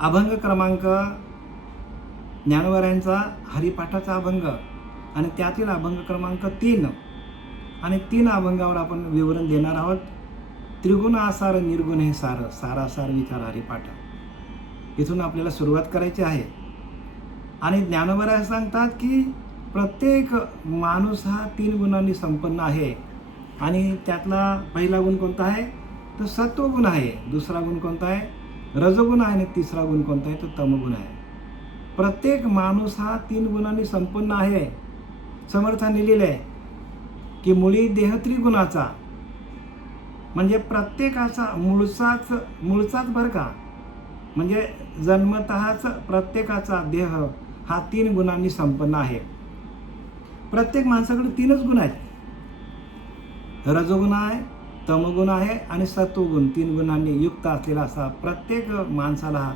अभंग क्रमांक ज्ञानोबा हरिपाठाचा अभंग आणि त्यातील अभंग क्रमांक 3 आणि 3 अभंगावर आपण विवरण देणार आहोत. त्रिगुण आसार निर्गुण हे सार, सारासार विचार हरिपाठ. इथून आपल्याला सुरुवात करायची आहे. आणि ज्ञानोबा सांगतात की प्रत्येक माणूस हा 3 गुणांनी संपन्न आहे. आणि त्यातला पहिला गुण कोणता आहे तर सत्वगुण आहे. दुसरा गुण कोणता आहे रजोगुण आहे. आणि तिसरा गुण कोणता आहे तो तमगुण आहे. प्रत्येक माणूस हा 3 गुणांनी संपन्न आहे. समर्थाने लिहिलं आहे की मुळी देह त्रिगुणाचा, म्हणजे प्रत्येकाचा मूळचाच बरं का, म्हणजे जन्मतःच प्रत्येकाचा देह हा 3 गुणांनी संपन्न आहे. प्रत्येक माणसाकडे 3च गुण आहेत. रजोगुण आहे, तमगुण आहे आणि सत्वगुण. 3 गुणांनी युक्त असलेला असा प्रत्येक माणसाला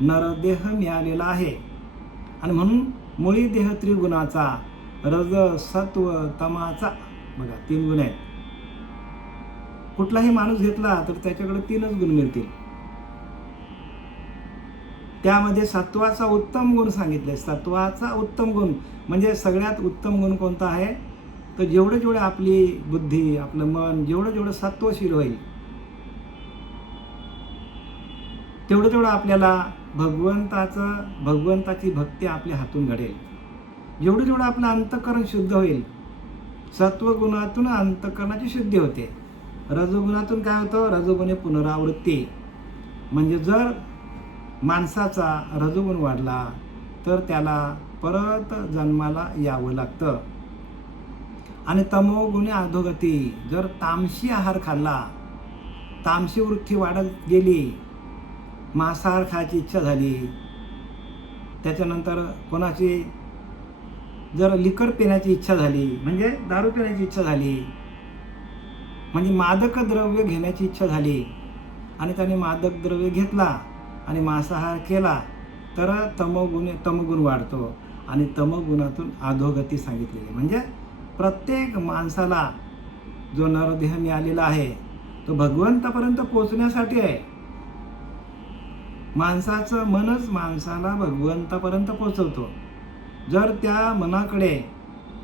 नरदेह मिळालेला आहे. आणि म्हणून मुळी देह त्रिगुणाचा, रज सत्व तमाचा, बघा 3 गुण आहेत. कुठलाही माणूस घेतला तर त्याच्याकडे 3च गुण मिळतील. त्यामध्ये सत्वाचा उत्तम गुण सांगितले. सत्वाचा उत्तम गुण म्हणजे सगळ्यात उत्तम गुण कोणता आहे तर जेवढे आपली बुद्धी, आपलं मन जेवढं सत्वशील होईल तेवढं आपल्याला भगवंताची भक्ती आपल्या हातून घडेल. जेवढं आपलं अंतःकरण शुद्ध होईल. सत्वगुणातून अंतःकरणाची शुद्धी होते. रजोगुणातून काय होतं, रजोगुणे पुनरावृत्ती, म्हणजे जर माणसाचा रजोगुण वाढला तर त्याला परत जन्माला यावं लागतं. आणि तमोगुणे अधोगती, जर तामसी आहार खाल्ला, तामसी वृत्ती वाढत गेली, मांसाहार खायची इच्छा झाली, त्याच्यानंतर कोणाची जर लिकर पिण्याची इच्छा झाली, म्हणजे दारू पिण्याची इच्छा झाली, म्हणजे मादक द्रव्य घेण्याची इच्छा झाली आणि त्याने मादक द्रव्य घेतला आणि मांसाहार केला तर तमगुण वाढतो. आणि तमगुणातून अधोगती सांगितलेली, म्हणजे प्रत्येक माणसाला जो नरदेह मिळालेला आहे तो भगवंतापर्यंत पोहोचण्यासाठी आहे. माणसाचं मनच माणसाला भगवंतापर्यंत पोहोचवतो. जर त्या मनाकडे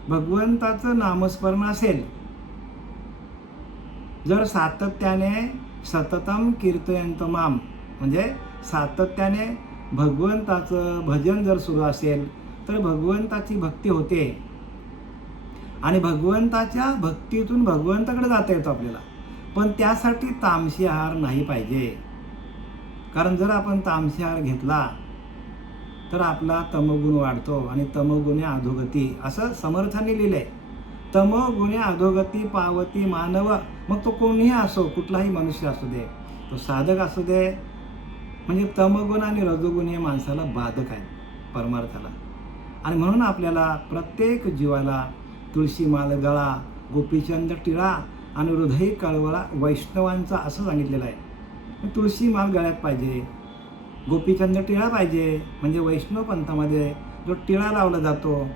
भगवंताचं नामस्मरण असेल, जर सातत्याने सततम कीर्तयंत माम, म्हणजे सातत्याने भगवंताचं भजन जर सुरू असेल तर भगवंताची भक्ती होते. आणि भगवंताच्या भक्तीतून भगवंताकडे जाता येतो आपल्याला. पण त्यासाठी तामसी आहार नाही पाहिजे. कारण जर आपण तामसी आहार घेतला तर आपला तमगुण वाढतो आणि तमगुणे अधोगती, असं समर्थांनी लिहिलंय. तमगुणे अधोगती पावती मानव, मग तो कोणीही असो, कुठलाही मनुष्य असू दे, तो साधक असू दे, म्हणजे तमगुण आणि रजोगुण हे माणसाला बाधक आहे परमार्थाला. आणि म्हणून आपल्याला प्रत्येक जीवाला तुळशीमाल गळा, गोपीचंद टिळा आणि हृदय कळवळा वैष्णवांचा, असं सांगितलेलं आहे. तुळशी माल गळ्यात पाहिजे, गोपीचंद टिळा पाहिजे, म्हणजे वैष्णव पंथामध्ये जो टिळा लावला जातो,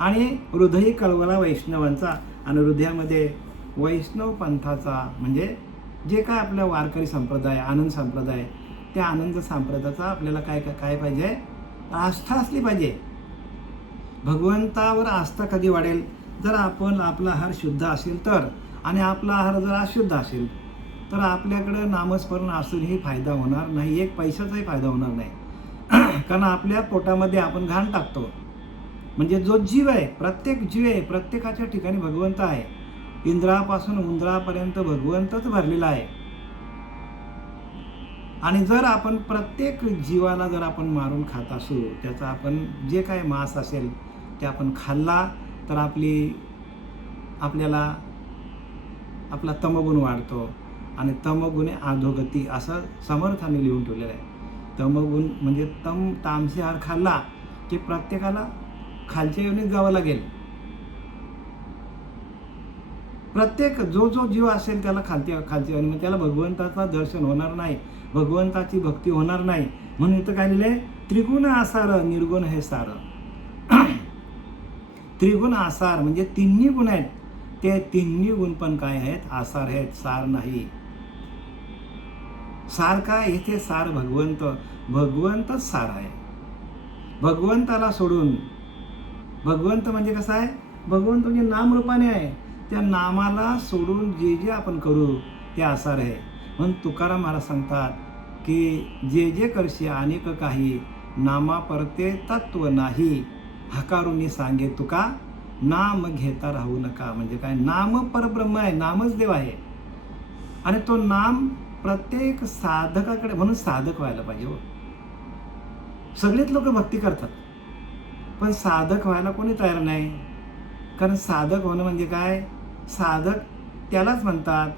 आणि हृदय कळवळा वैष्णवांचा, आणि हृदयामध्ये वैष्णव पंथाचा, म्हणजे जे काय आपल्या वारकरी संप्रदाय, आनंद संप्रदाय, त्या आनंद संप्रदायाचा आपल्याला काय पाहिजे, आस्था असली पाहिजे. भगवंतावर आस्था कधी वाढेल जर आपला आहार शुद्ध असेल तर. आणि आपला आहार जर अशुद्ध असेल तर आपल्याकडे नामस्मरण असूनही फायदा होणार नाही, एक पैशाचाही फायदा होणार नाही. कारण आपल्या पोटामध्ये आपण घाण टाकतो. म्हणजे जो जीव आहे, प्रत्येक जीव आहे, प्रत्येकाच्या ठिकाणी भगवंत आहे. इंद्रापासून उंदरापर्यंत भगवंतच भरलेला आहे. आणि जर आपण प्रत्येक जीवाला जर आपण मारून खात असू, त्याचा आपण जे काय मांस असेल ते आपण खाल्ला तर आपल्याला आपला तमगुण वाढतो. आणि तमगुणे अधोगती, असं समर्थाने लिहून ठेवलेलं आहे. तमगुण म्हणजे तामसी आहार खाल्ला की प्रत्येकाला खालच्या योनीत जावं लागेल. प्रत्येक जो जीव असेल त्याला खालच्या योनी, म्हणजे त्याला भगवंताचं दर्शन होणार नाही, भगवंताची भक्ती होणार नाही. म्हणून इथं काय लिहिलंय, त्रिगुण आसार निर्गुण हे सार. त्रिगुण आसार म्हणजे 3 गुण आहेत. ते 3 गुण पण काय आहेत, आसार आहेत, सार नाही. सार काय? इथे सार भगवंत. भगवंतच सार आहे. भगवंताला सोडून, भगवंत म्हणजे कसं आहे? भगवंत म्हणजे नामरूपाने आहे. त्या नामाला सोडून जे जे आपण करू ते आसार आहे. म्हणून तुकाराम महाराज सांगतात की जे जे करशी अनेक काही, नामा परते तत्व नाही, हकारुनी सांगे तुका, नाम घेता राहू नका. म्हणजे काय? नाम परब्रह्म आहे, नामच देव आहे. आणि तो नाम प्रत्येक साधकाकडे, म्हणून साधक व्हायला पाहिजे हो. सगळेच लोक भक्ती करतात, पण साधक व्हायला कोणी तयार नाही. कारण साधक होणं म्हणजे काय? साधक त्यालाच म्हणतात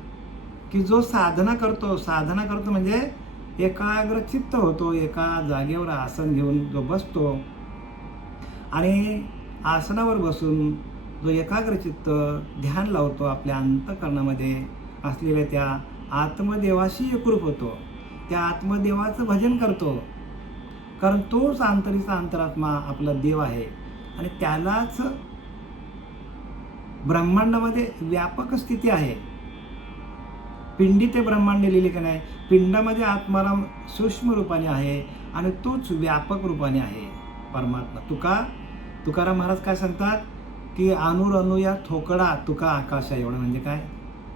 की जो साधना करतो. साधना करतो म्हणजे एकाग्रचित्त होतो, एका जागेवर आसन घेऊन जो बसतो आणि आसनावर बसून जो एकाग्रचित्त ध्यान लावतो, आपल्या अंतःकरणामध्ये असलेल्या त्या आत्मदेवाशी एकरूप होतो, त्या आत्मदेवाचं भजन करतो. कारण तोच आंतरीचा अंतरात्मा आपला देव आहे आणि त्यालाच ब्रह्मांडामध्ये व्यापक स्थिती आहे. पिंडी ते ब्रह्मांड लिहिले की नाही? पिंडामध्ये आत्माराम सूक्ष्म रूपाने आहे आणि तोच व्यापक रूपाने आहे परमात्मा. तुकाराम महाराज काय सांगतात की अनुरणू या थोकडा तुका आकाशा एवढं. म्हणजे काय?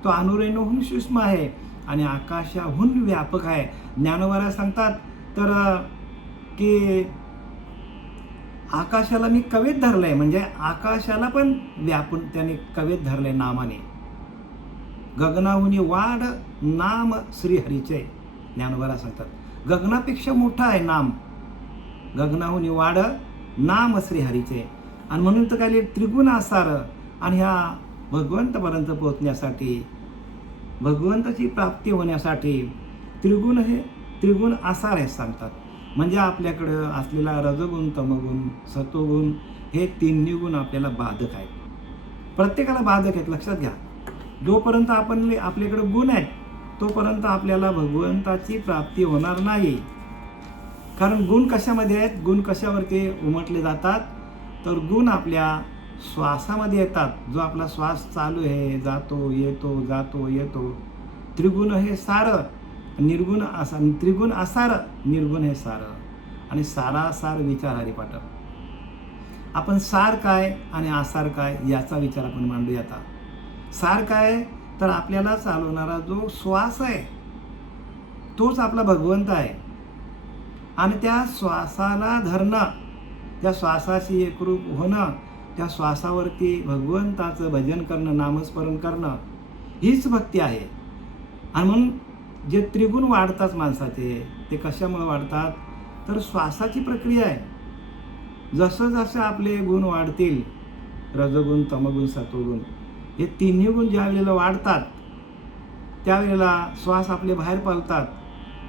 तो अनुरेणूहून सूक्ष्म आहे आणि आकाशाहून व्यापक आहे. ज्ञानोबा सांगतात तर की आकाशाला मी कवेत धरलंय, म्हणजे आकाशाला पण व्यापून त्याने कवेत धरलंय नामाने. गगनाहुनी वाढ नाम श्रीहरीचे, ज्ञानोबा सांगतात. गगनापेक्षा मोठा आहे नाम, गगनाहुनी वाढ नाम श्रीहरीचे. आणि म्हणून तर काय त्रिगुण आसार. आणि ह्या भगवंतापर्यंत पोहोचण्यासाठी, भगवंताची प्राप्ती होण्यासाठी त्रिगुण आसार आहे सांगतात. म्हणजे आपल्याकडं असलेला रजगुण, तमगुण, सत्वगुण हे तिन्ही गुण आपल्याला बाधक आहेत. प्रत्येकाला बाधक आहेत, लक्षात घ्या. जोपर्यंत आपल्याकडे गुण आहेत तोपर्यंत आपल्याला भगवंताची प्राप्ती होणार नाही. कारण गुण कशामध्ये आहेत? गुण कशावरती उमटले जातात? तर गुण आपल्या श्वासामध्ये येतात. जो आपला श्वास चालू आहे, जातो येतो, जातो येतो. त्रिगुण हे सार, निर्गुण असा, त्रिगुण असार, निर्गुण हे सार. आणि सारासार विचार हरिपाठ. आपण सार काय आणि आसार काय याचा विचार आपण मांडूया आता. सार काय? तर आपल्याला चालवणारा जो श्वास आहे तोच आपला भगवंत आहे. आणि त्या श्वासाला धरणं, त्या श्वासाशी एकरूप होणं, त्या श्वासावरती भगवंताचं भजन करणं, नामस्मरण करणं, हीच भक्ती आहे. आणि म्हणून जे त्रिगुण वाढतात माणसाचे, ते कशामुळे वाढतात? तर श्वासाची प्रक्रिया आहे. जसं जसं आपले गुण वाढतील, रजगुण, तमगुण, सत्वगुण, हे तिन्ही गुण ज्या वेळेला वाढतात त्यावेळेला श्वास आपले बाहेर पडतात.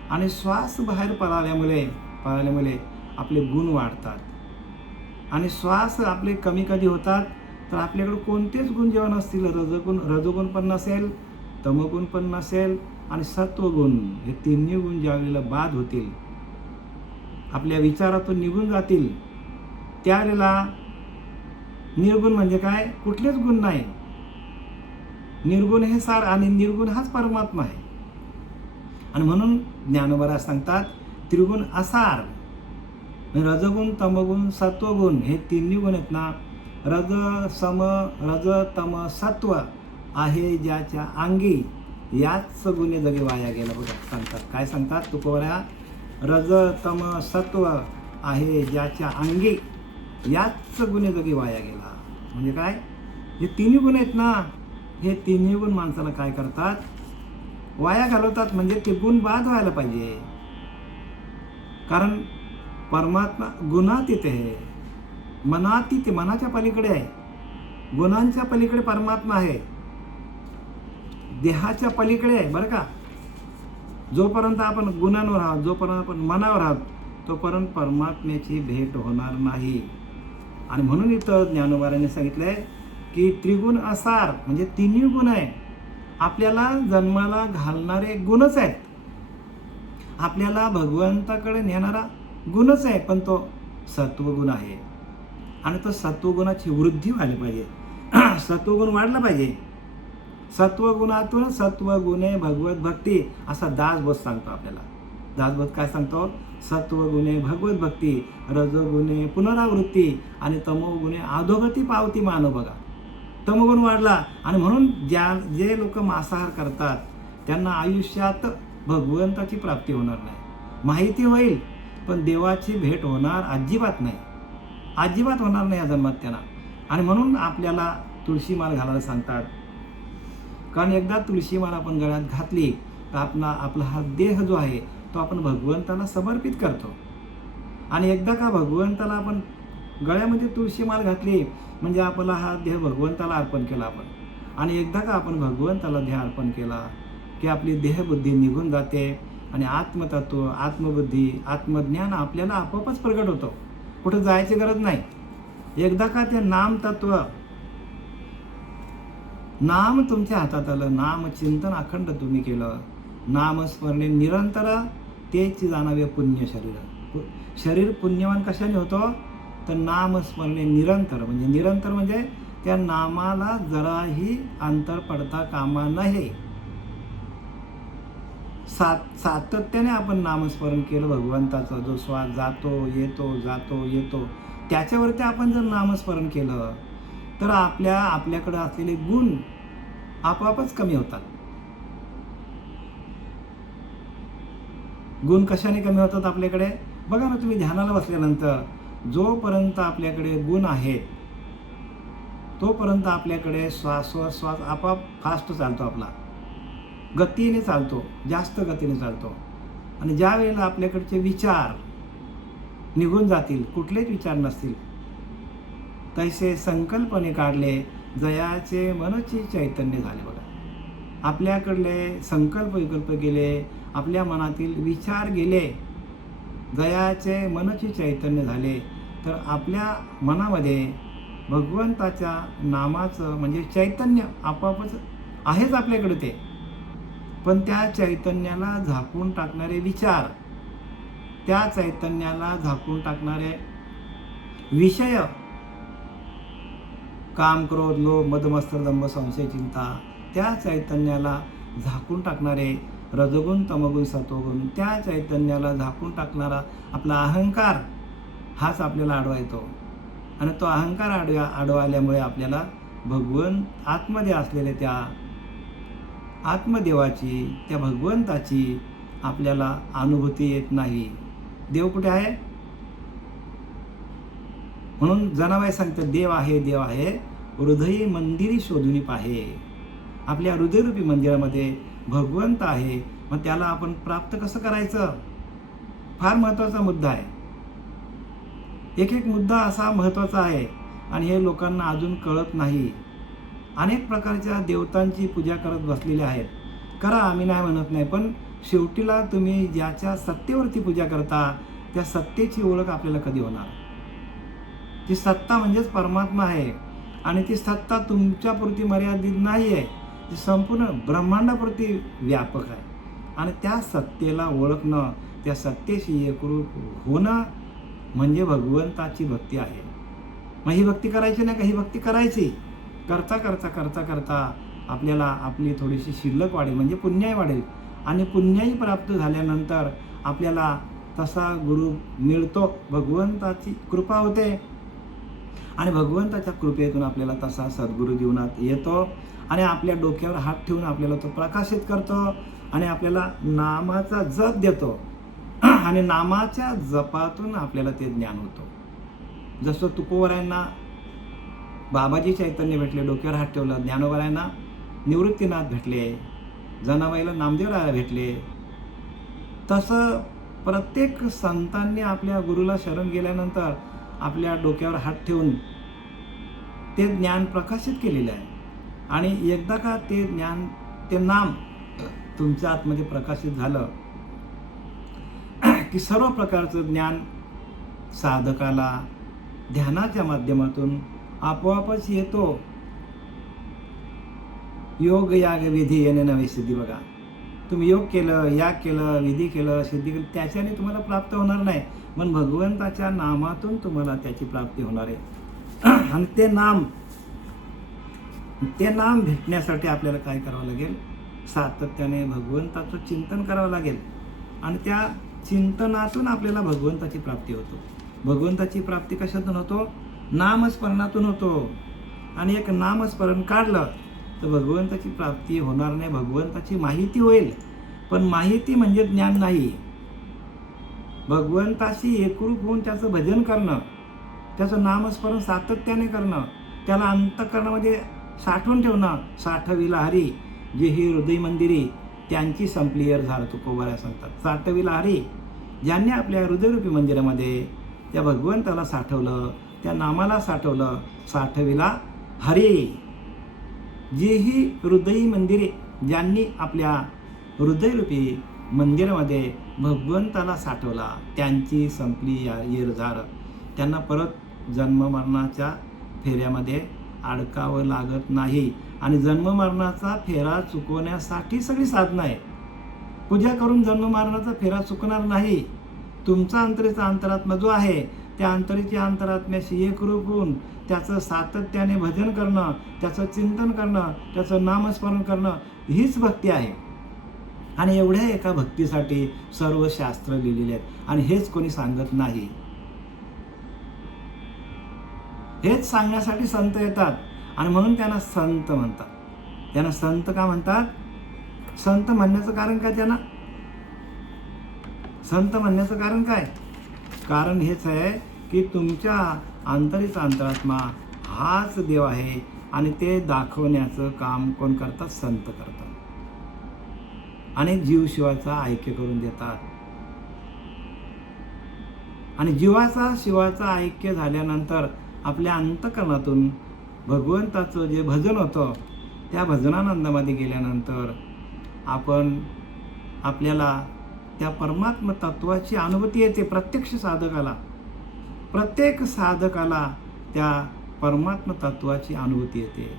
आणि श्वास बाहेर पळाल्यामुळे आपले गुण वाढतात. आणि श्वास आपले कमी कधी होतात? तर आपल्याकडे कोणतेच गुण जेव्हा नसतील, रजगुण पण नसेल, तमगुण पण नसेल आणि सत्वगुण, हे तिन्ही गुण ज्या वेळेला बाद होतील, आपल्या विचारातून निघून जातील, त्यावेळेला निर्गुण म्हणजे काय? कुठलेच गुण नाही. निर्गुण हे सार आणि निर्गुण हाच परमात्मा आहे. आणि म्हणून ज्ञानोबा सांगतात त्रिगुण असार. रजगुण, तमगुण, सत्वगुण हे तिन्ही गुण आहेत ना, रज तम सत्व आहे ज्याच्या अंगी, याच गुणे जगे वाया गेला. बघा सांगतात, काय सांगतात तुकोबरा? रज तम सत्व आहे ज्याच्या अंगी, याच गुणे जगे वाया गेला. म्हणजे काय? हे तिन्ही गुण आहेत ना, हे तिन्ही गुण माणसाला काय करतात? वाया घालवतात. म्हणजे ते गुण बाद व्हायला पाहिजे. कारण परमात्मा गुणातीत आहे, मनातीत, मनाच्या पलीकडे आहे. गुणांच्या पलीकडे परमात्मा आहे, देहाच्या पलीकडे आहे. बरं का? जोपर्यंत आपण गुणांवर आहोत, जोपर्यंत आपण मनावर आहोत, तोपर्यंत परमात्म्याची भेट होणार नाही. आणि म्हणून इथं ज्ञानोबाराने सांगितलंय की त्रिगुण असार, म्हणजे तिन्ही गुण आहे. आपल्याला जन्माला घालणारे गुणच आहेत, आपल्याला भगवंताकडे नेणारा गुणच आहे, पण तो सत्वगुण आहे. आणि तो सत्वगुणाची वृद्धी व्हायला पाहिजे, सत्वगुण वाढला पाहिजे. सत्वगुणातून सत्वगुणे भगवत भक्ती असा दासबोध सांगतो आपल्याला. दासबोध काय सांगतो? सत्वगुणे भगवत भक्ती, रजोगुणे पुनरावृत्ती आणि तमोगुणे अधोगती पावती मानव. बघा, तमोगुण वाढला आणि म्हणून जे लोक मांसाहार करतात त्यांना आयुष्यात भगवंताची प्राप्ती होणार नाही. माहिती होईल पण देवाची भेट होणार अजिबात नाही, अजिबात होणार नाही या जन्मात त्यांना. आणि म्हणून आपल्याला तुळशी माळ घालायला सांगतात. कारण एकदा तुळशी माळ आपण गळ्यात घातली तर आपला हा देह जो आहे तो आपण भगवंताला समर्पित करतो. आणि एकदा का भगवंताला आपण गळ्यामध्ये तुळशी माळ घातली म्हणजे आपला हा देह भगवंताला अर्पण केला आपण. आणि एकदा का आपण भगवंताला देह अर्पण केला की आपली देहबुद्धी निघून जाते आणि आत्मतत्व, आत्मबुद्धी, आत्मज्ञान आपल्याला आपोआपच प्रगट होतं. कुठं जायची गरज नाही. एकदा का ते नामतत्व, नाम तुमच्या हातात आलं, नाम चिंतन अखंड तुम्ही केलं, नामस्मरणे निरंतर, तेच जाणावे पुण्य शरीर. शरीर पुण्यवान कशाने होतं? तर नामस्मरणे निरंतर. म्हणजे निरंतर म्हणजे त्या नामाला जराही अंतर पडता कामा नये. सातत्याने आपण नामस्मरण केलं भगवंताचं, जो श्वास जातो येतो त्याच्यावरती आपण जर नामस्मरण केलं तर आपल्याकडे असलेले गुण आपोआपच कमी होतात. गुण कशाने कमी होतात आपल्याकडे? बघा ना, तुम्ही ध्यानाला बसल्यानंतर जोपर्यंत आपल्याकडे गुण आहेत तोपर्यंत आपल्याकडे श्वास आपोआप फास्ट चालतो, आपला गतीने चालतो, जास्त गतीने चालतो. आणि ज्या वेळेला आपल्याकडचे विचार निघून जातील, कुठलेच विचार नसतील, तैसे संकल्पने काढले जयाचे मनची चैतन्य झाले. बघा, आपल्याकडले संकल्प विकल्प गेले, आपल्या मनातील विचार गेले, जयाचे मनची चैतन्य झाले, तर आपल्या मनामध्ये भगवंताच्या नामाचं म्हणजे चैतन्य आपोआपच आहेच आपल्याकडे ते. पण त्या चैतन्याला झाकून टाकणारे विचार, त्या चैतन्याला झाकून टाकणारे विषय, काम, क्रोध, लोभ, मद, मत्सर, दंभ, संशय, चिंता, त्या चैतन्याला झाकून टाकणारे रजोगुण, तमोगुण, सत्वगुण, त्या चैतन्याला झाकून टाकणारा आपला अहंकार हाच आपल्याला आडवा येतो. आणि तो अहंकार आडवा आल्यामुळे आपल्याला भगवंत आतमध्ये असलेल्या त्या आत्मदेवाची, त्या भगवंताची आपल्याला अनुभूती येत नाही. देव कुठे आहे? म्हणून जनाबाई सांगतात, देव आहे हृदयी मंदिरी शोधून पाहे. आपल्या हृदयरूपी मंदिरामध्ये भगवंत आहे. मग त्याला आपण प्राप्त कसं करायचं? फार महत्त्वाचा मुद्दा आहे. एक मुद्दा असा महत्त्वाचा आहे आणि हे लोकांना अजून कळत नाही. अनेक प्रकारच्या देवतांची पूजा करत बसलेले आहेत. करा, आम्ही नाही म्हणत नाही, पण शेवटीला तुम्ही ज्याच्या सत्तेवरती पूजा करता त्या सत्तेची ओळख आपल्याला कधी होणार? ती सत्ता म्हणजेच परमात्मा आहे. आणि ती सत्ता तुमच्यापुरती मर्यादित नाही आहे, ती संपूर्ण ब्रह्मांडापुरती व्यापक आहे. आणि त्या सत्तेला ओळखणं, त्या सत्तेशी एकरूप होणं म्हणजे भगवंताची भक्ती आहे. मग ही भक्ती करायची नाही का? ही भक्ती करायची. करता करता करता करता आपल्याला आपली थोडीशी शिल्लक वाढेल, म्हणजे पुण्याई वाढेल. आणि पुण्याई प्राप्त झाल्यानंतर आपल्याला तसा गुरु मिळतो, भगवंताची कृपा होते. आणि भगवंताच्या कृपेतून आपल्याला तसा सद्गुरू जीवनात येतो आणि आपल्या डोक्यावर हात ठेवून आपल्याला तो प्रकाशित करतो आणि आपल्याला नामाचा जप देतो. आणि नामाच्या जपातून आपल्याला ते ज्ञान होतं. जसं तुकोबरायांना बाबाजी चैतन्य भेटले, डोक्यावर हात ठेवला. ज्ञानोबरायांना निवृत्तीनाथ भेटले, जनाबाईला नामदेवराया भेटले. तसं प्रत्येक संतांनी आपल्या गुरुला शरण गेल्यानंतर आपल्या डोक्यावर हात ठेवून ते ज्ञान प्रकाशित केलेलं आहे. आणि एकदा का ते ज्ञान, ते नाम तुमच्या आतमध्ये प्रकाशित झालं की सर्व प्रकारचं ज्ञान साधकाला ध्यानाच्या माध्यमातून आपोआपच येतो. योग याग विधी येणे नवे सिद्धी. बघा, तुम्ही योग केलं, याग केलं, विधी केलं, सिद्धी केली, त्याच्याने तुम्हाला प्राप्त होणार नाही, पण भगवंताच्या नामातून तुम्हाला त्याची प्राप्ती होणार आहे. आणि ते नाम ते नाम भेटण्यासाठी आपल्याला काय करावं लागेल? सातत्याने भगवंताचं चिंतन करावं लागेल आणि त्या चिंतनातून आपल्याला भगवंताची प्राप्ती होतो. भगवंताची प्राप्ती कशातून होतो? नामस्मरणातून होतो. आणि एक नामस्मरण काढलं तर भगवंताची प्राप्ती होणार नाही, भगवंताची माहिती होईल. पण माहिती म्हणजे ज्ञान नाही. भगवंताशी एकरूप होऊन त्याचं भजन करणं, त्याचं नामस्मरण सातत्याने करणं, त्याला अंतःकरणामध्ये साठवून ठेवणं. साठविला हरी जे ही हृदय मंदिरी त्यांची संपली झालं तुकोबाऱ्या सांगतात. साठविला हरी, ज्यांनी आपल्या हृदयरूपी मंदिरामध्ये त्या भगवंताला साठवलं, त्या नामाला साठवलं. साठविला हरी जे ही हृदयी मंदिरे, ज्यांनी आपल्या हृदयरूपी मंदिरामध्ये भगवंताला साठवला त्यांची संपली येरझार. त्यांना परत जन्ममरणाच्या फेऱ्यामध्ये अडकावं लागत नाही. आणि जन्ममरणाचा फेरा चुकवण्यासाठी सगळी साधनं आहे. पूजा करून जन्ममरणाचा फेरा चुकणार नाही. तुमचा अंतरेचा अंतरात्मा जो आहे त्या अंतरेच्या अंतरात्म्याशी एकरूप होऊन त्याचं सातत्याने भजन करणं, त्याचं चिंतन करणं, त्याचं नामस्मरण करणं हीच भक्ती आहे. आणि एवढ्या एका भक्तीसाठी सर्व शास्त्र लिहिलेले आहेत आणि हेच कोणी सांगत नाही. हेच सांगण्यासाठी संत येतात आणि म्हणून त्यांना संत म्हणतात. त्यांना संत का म्हणतात? संत म्हणण्याचं कारण काय? त्यांना संत म्हणण्याचं कारण काय? कारण हेच आहे की तुमच्या अंतरीचा अंतरात्मा हाच देव आहे आणि ते दाखवण्याचं काम कोण करतात? संत करतात. आणि जीव शिवाचा ऐक्य करून देतात. आणि जीवाचा शिवाचा ऐक्य झाल्यानंतर आपल्या अंतःकरणातून भगवंताचं जे भजन होतं त्या भजनानंदामध्ये गेल्यानंतर आपल्याला त्या परमात्म तत्वाची अनुभूती येते. प्रत्येक साधकाला त्या परमात्म तत्वाची अनुभूती येते.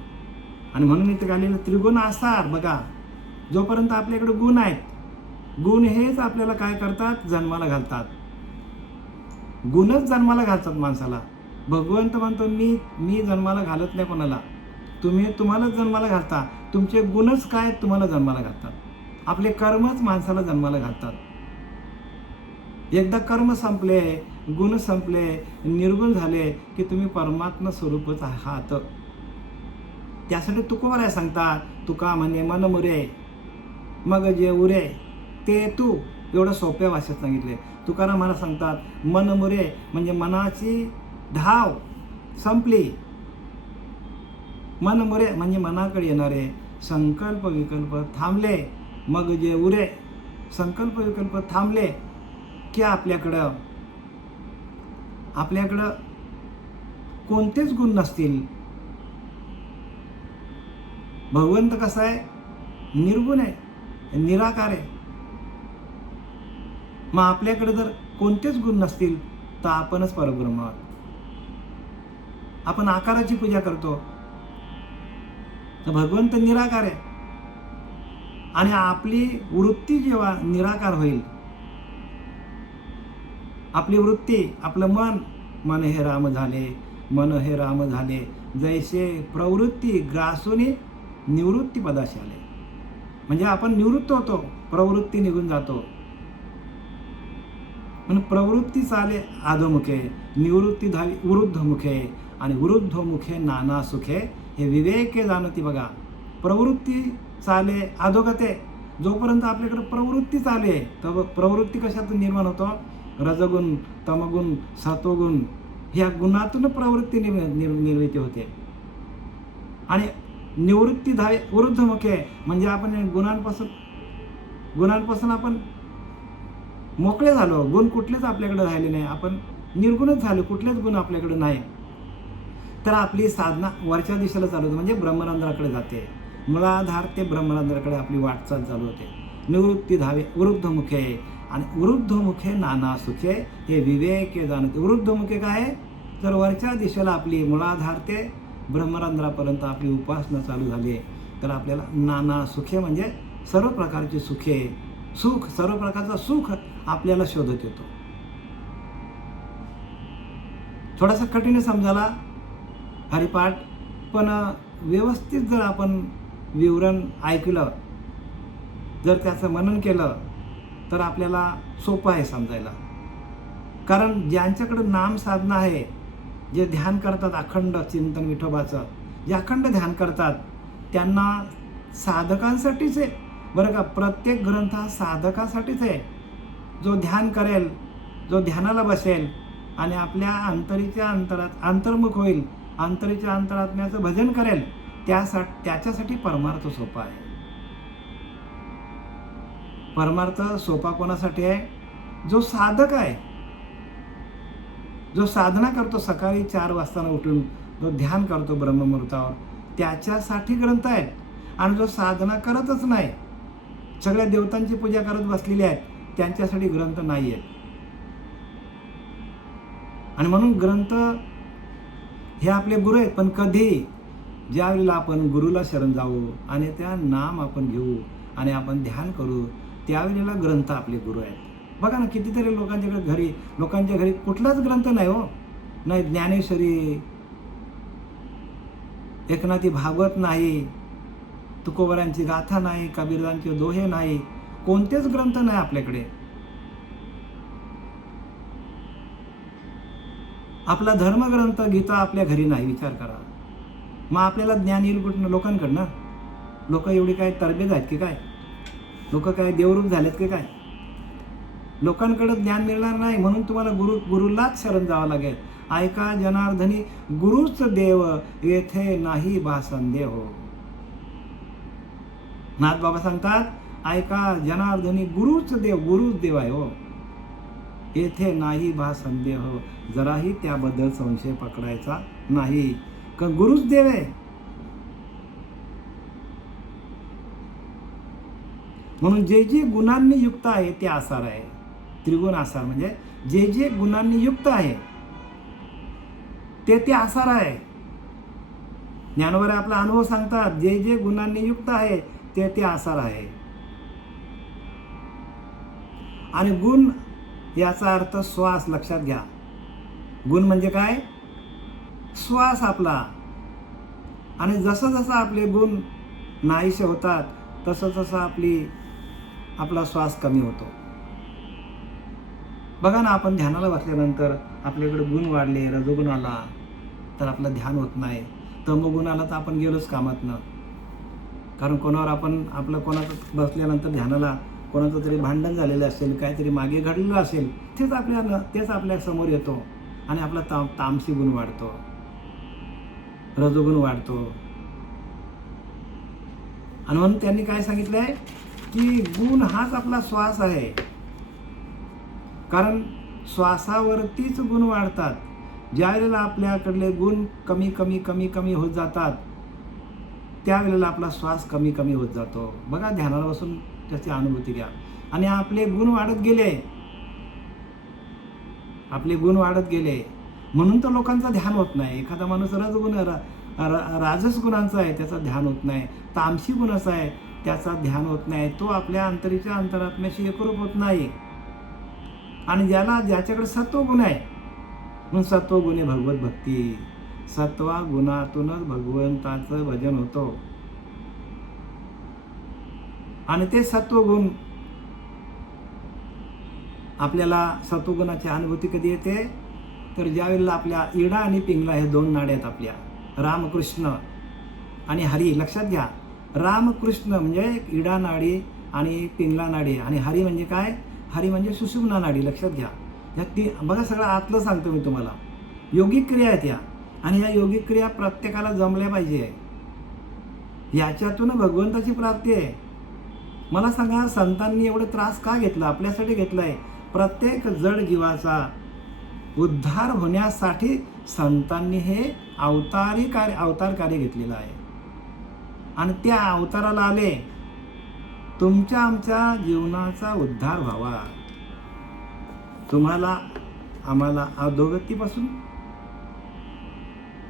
आणि म्हणून इथे आलेलं त्रिगुण आसार बघा, जोपर्यंत आपल्याकडे गुण आहेत, गुण हेच आपल्याला काय करतात? जन्माला घालतात. गुणच जन्माला घालतात माणसाला. भगवंत म्हणतो मी जन्माला घालत नाही कोणाला, तुम्हालाच जन्माला घालता. तुमचे गुणच काय तुम्हाला जन्माला घालतात. आपले कर्मच माणसाला जन्माला घालतात. एकदा कर्म संपले, गुण संपले, निर्गुण झाले की तुम्ही परमात्मा स्वरूपच आहात. त्यासाठी तुकोबाऱ्या सांगतात. तुका म्हणे मन मुरे मग जे उरे ते तू. एवढं सोप्या भाषेत सांगितले. तुकाराम मला सांगतात मन मुरे म्हणजे मनाची धाव संपली. मन मुरे म्हणजे मनाकडे येणारे संकल्प विकल्प थांबले. मग जे उरे, संकल्प विकल्प थांबले की आपल्याकडं कोणतेच गुण नसतील. भगवंत कसा आहे? निर्गुण आहे, निराकार आहे. मग आपल्याकडे जर कोणतेच गुण नसतील तर आपणच परब्रह्म आहोत. आपण आकाराची पूजा करतो तर भगवंत निराकार आहे. आणि आपली वृत्ती जेव्हा निराकार होईल, आपली वृत्ती, आपलं मन हे राम झाले, मन हे राम झाले. जैसे प्रवृत्ती ग्रासूनी निवृत्ती पदाशी आले. म्हणजे आपण निवृत्त होतो, प्रवृत्ती निघून जातो. म्हणून प्रवृत्ती चाले अधोमुखे, निवृत्ती धावी वृद्धमुखे आणि वृद्धमुखे नाना सुखे. हे विवेके जाणती बघा. प्रवृत्ती चाले अधोगते. जोपर्यंत आपल्याकडे प्रवृत्ती चाले तर प्रवृत्ती कशातून निर्माण होतो? रजगुण, तमगुण, सत्वगुण ह्या गुणातून प्रवृत्ती निर्मिती होते. आणि निवृत्ती धावे वृद्धमुखे म्हणजे आपण गुणांपासून आपण मोकळे झालो. गुण कुठलेच आपल्याकडे राहिले नाही. आपण निर्गुणच झालो, कुठलेच गुण आपल्याकडे नाही. तर आपली साधना वरच्या दिशेला चालू होते, म्हणजे ब्रह्मरंध्राकडे जाते. मूलाधार ते ब्रह्मरंध्राकडे आपली वाटचाल चालू होते. निवृत्ती धावे वृद्धमुखे आणि वृद्धमुखे नाना सुखे. हे विवेके जाणते. वृद्धमुखे काय आहे? तर वरच्या दिशेला आपली मूलाधार ते ब्रह्मरंध्रापर्यंत आपली उपासना चालू झाली तर आपल्याला नाना सुखे म्हणजे सर्व प्रकारची सुखे, सुख, सर्व प्रकारचा सुख आपल्याला शोधत येतो. थोडासा कठीण समजायला हरिपाठ, पण व्यवस्थित जर आपण विवरण ऐकलं, जर त्याचं मनन केलं, तर आपल्याला सोपं आहे समजायला. कारण ज्यांच्याकडं नाम साधना आहे, जे ध्यान करतात अखंड चिंतन विठोबाचं, जे अखंड ध्यान करतात, त्यांना साधकांसाठीच आहे बरं का. प्रत्येक ग्रंथ हा साधकासाठीच आहे. जो ध्यान करेल, जो ध्यानाला बसेल आणि आपल्या अंतर्मुख होईल, अंतरीच्या अंतरात्म्याचं भजन करेल, त्याच्यासाठी परमार्थ सोपा आहे. परमार्थ सोपा कोणासाठी आहे? जो साधक आहे, जो साधना करतो, सकाळी 4 वाजता उठून जो ध्यान करतो ब्रह्ममुहूर्तावर, त्याच्यासाठी ग्रंथ आहेत. आणि जो साधना करतच नाही, सगळ्या देवतांची पूजा करत बसलेले आहेत, त्यांच्यासाठी ग्रंथ नाही आहेत. आणि म्हणून ग्रंथ हे आपले गुरु आहेत. पण कधी? ज्यावेळेला आपण गुरुला शरण जाऊ आणि त्या नाम आपण घेऊ आणि आपण ध्यान करू, त्यावेळेला ग्रंथ आपले गुरु आहेत. बघा ना, कितीतरी लोकांच्या घरी कुठलाच ग्रंथ नाही हो. नाही ज्ञानेश्वरी, एकनाथी भागवत नाही, तुकोबरांची गाथा नाही, कबीरदांचे दोहे नाही, कोणतेच ग्रंथ नाही आपल्याकडे. आपला धर्मग्रंथ गीता आपल्या घरी नाही. विचार करा. मग आपल्याला ज्ञान येईल कुठनं? लोकांकडनं. लोक एवढी काय तरबेज आहेत की काय? लोक काय देवरूप झालेत की काय? लोकांकडे ज्ञान मिळणार नाही. म्हणून तुम्हाला गुरुलाच शरण जावं लागेल. ऐका जनार्दनी, गुरुच देव येथे नाही बा संदेह. नाथ बाबा सांगतात, ऐका जनार्दनी, गुरुच देव आहे हो, येथे नाही बा संदेह. जराही त्याबद्दल संशय पकडायचा नाही, कारण गुरुच देव आहे. म्हणून जे जे गुणांनी युक्त आहे ते आसार आहे. त्रिगुण आसार म्हणजे जे जे गुणांनी युक्त आहे ते आसार आहे. ज्ञानोबा आपला अनुभव सांगतात, जे जे गुणांनी युक्त आहे ते आसार आहे. आणि गुण याचा अर्थ श्वास. लक्षात घ्या. गुण म्हणजे काय? श्वास आपला. आणि जसं जसं आपले गुण नाहीसे होतात, तसं तसं आपला श्वास कमी होतो. बघा ना, आपण ध्यानाला बसल्यानंतर आपल्याकडे गुण वाढले, रजोगुण आला तर आपलं ध्यान होत नाही. तमोगुण आला तर आपण गेलोच कामातनं. कारण कोणाचं बसल्यानंतर ध्यानाला कोणाचं तरी भांडण झालेलं असेल, काहीतरी मागे घडलेलं असेल, तेच आपल्या समोर येतो आणि आपला तामसी गुण वाढतो, रजोगुण वाढतो. आणि म्हणून त्यांनी काय सांगितलंय की गुण हाच आपला श्वास आहे. कारण श्वासावरतीच गुण वाढतात. ज्यावेळेला आपल्याकडले गुण कमी कमी कमी कमी होत जातात, त्यावेळेला आपला श्वास कमी कमी होत जातो. बघा, ध्यानाला बसून त्याची अनुभूती घ्या. आणि आपले गुण वाढत गेले म्हणून तर लोकांचं ध्यान होत नाही. एखादा माणूस राजस गुणांचा आहे, त्याचं ध्यान होत नाही. तामसी गुणाचा आहे, त्याचं ध्यान होत नाही. तो आपल्या अंतरीच्या अंतरात्म्याशी एकरूप होत नाही. आणि ज्याच्याकडे सत्वगुण आहे, म्हणून सत्वगुणे भगवत भक्ती. सत्वा गुणातूनच भगवंताचं भजन होतं. आणि ते सत्वगुण आपल्याला, सत्वगुणाची अनुभूती कधी येते? तर ज्यावेळेला आपल्या इडा आणि पिंगला हे 2 नाड्या आहेत आपल्या, रामकृष्ण आणि हरी. लक्षात घ्या, रामकृष्ण म्हणजे इडा नाडी आणि पिंगला नाडी, आणि हरी म्हणजे काय? हरी म्हणजे सुषुम्ना नाडी. लक्षात घ्या. बघा, सगळं आतलं सांगतो मी तुम्हाला. योगिक क्रिया आहेत या, आणि या योगिक क्रिया प्रत्येकाला जमल्या पाहिजे. याच्यातून भगवंताची प्राप्ती आहे. मला सांगा, संतांनी एवढं त्रास का घेतला? आपल्यासाठी घेतलाय. प्रत्येक जड जीवाचा उद्धार होण्यासाठी संतांनी हे अवतार कार्य घेतलेलं आहे. आणि त्या अवताराला आले, तुमच्या आमच्या जीवनाचा उद्धार व्हावा, तुम्हाला आम्हाला अधोगतीपासून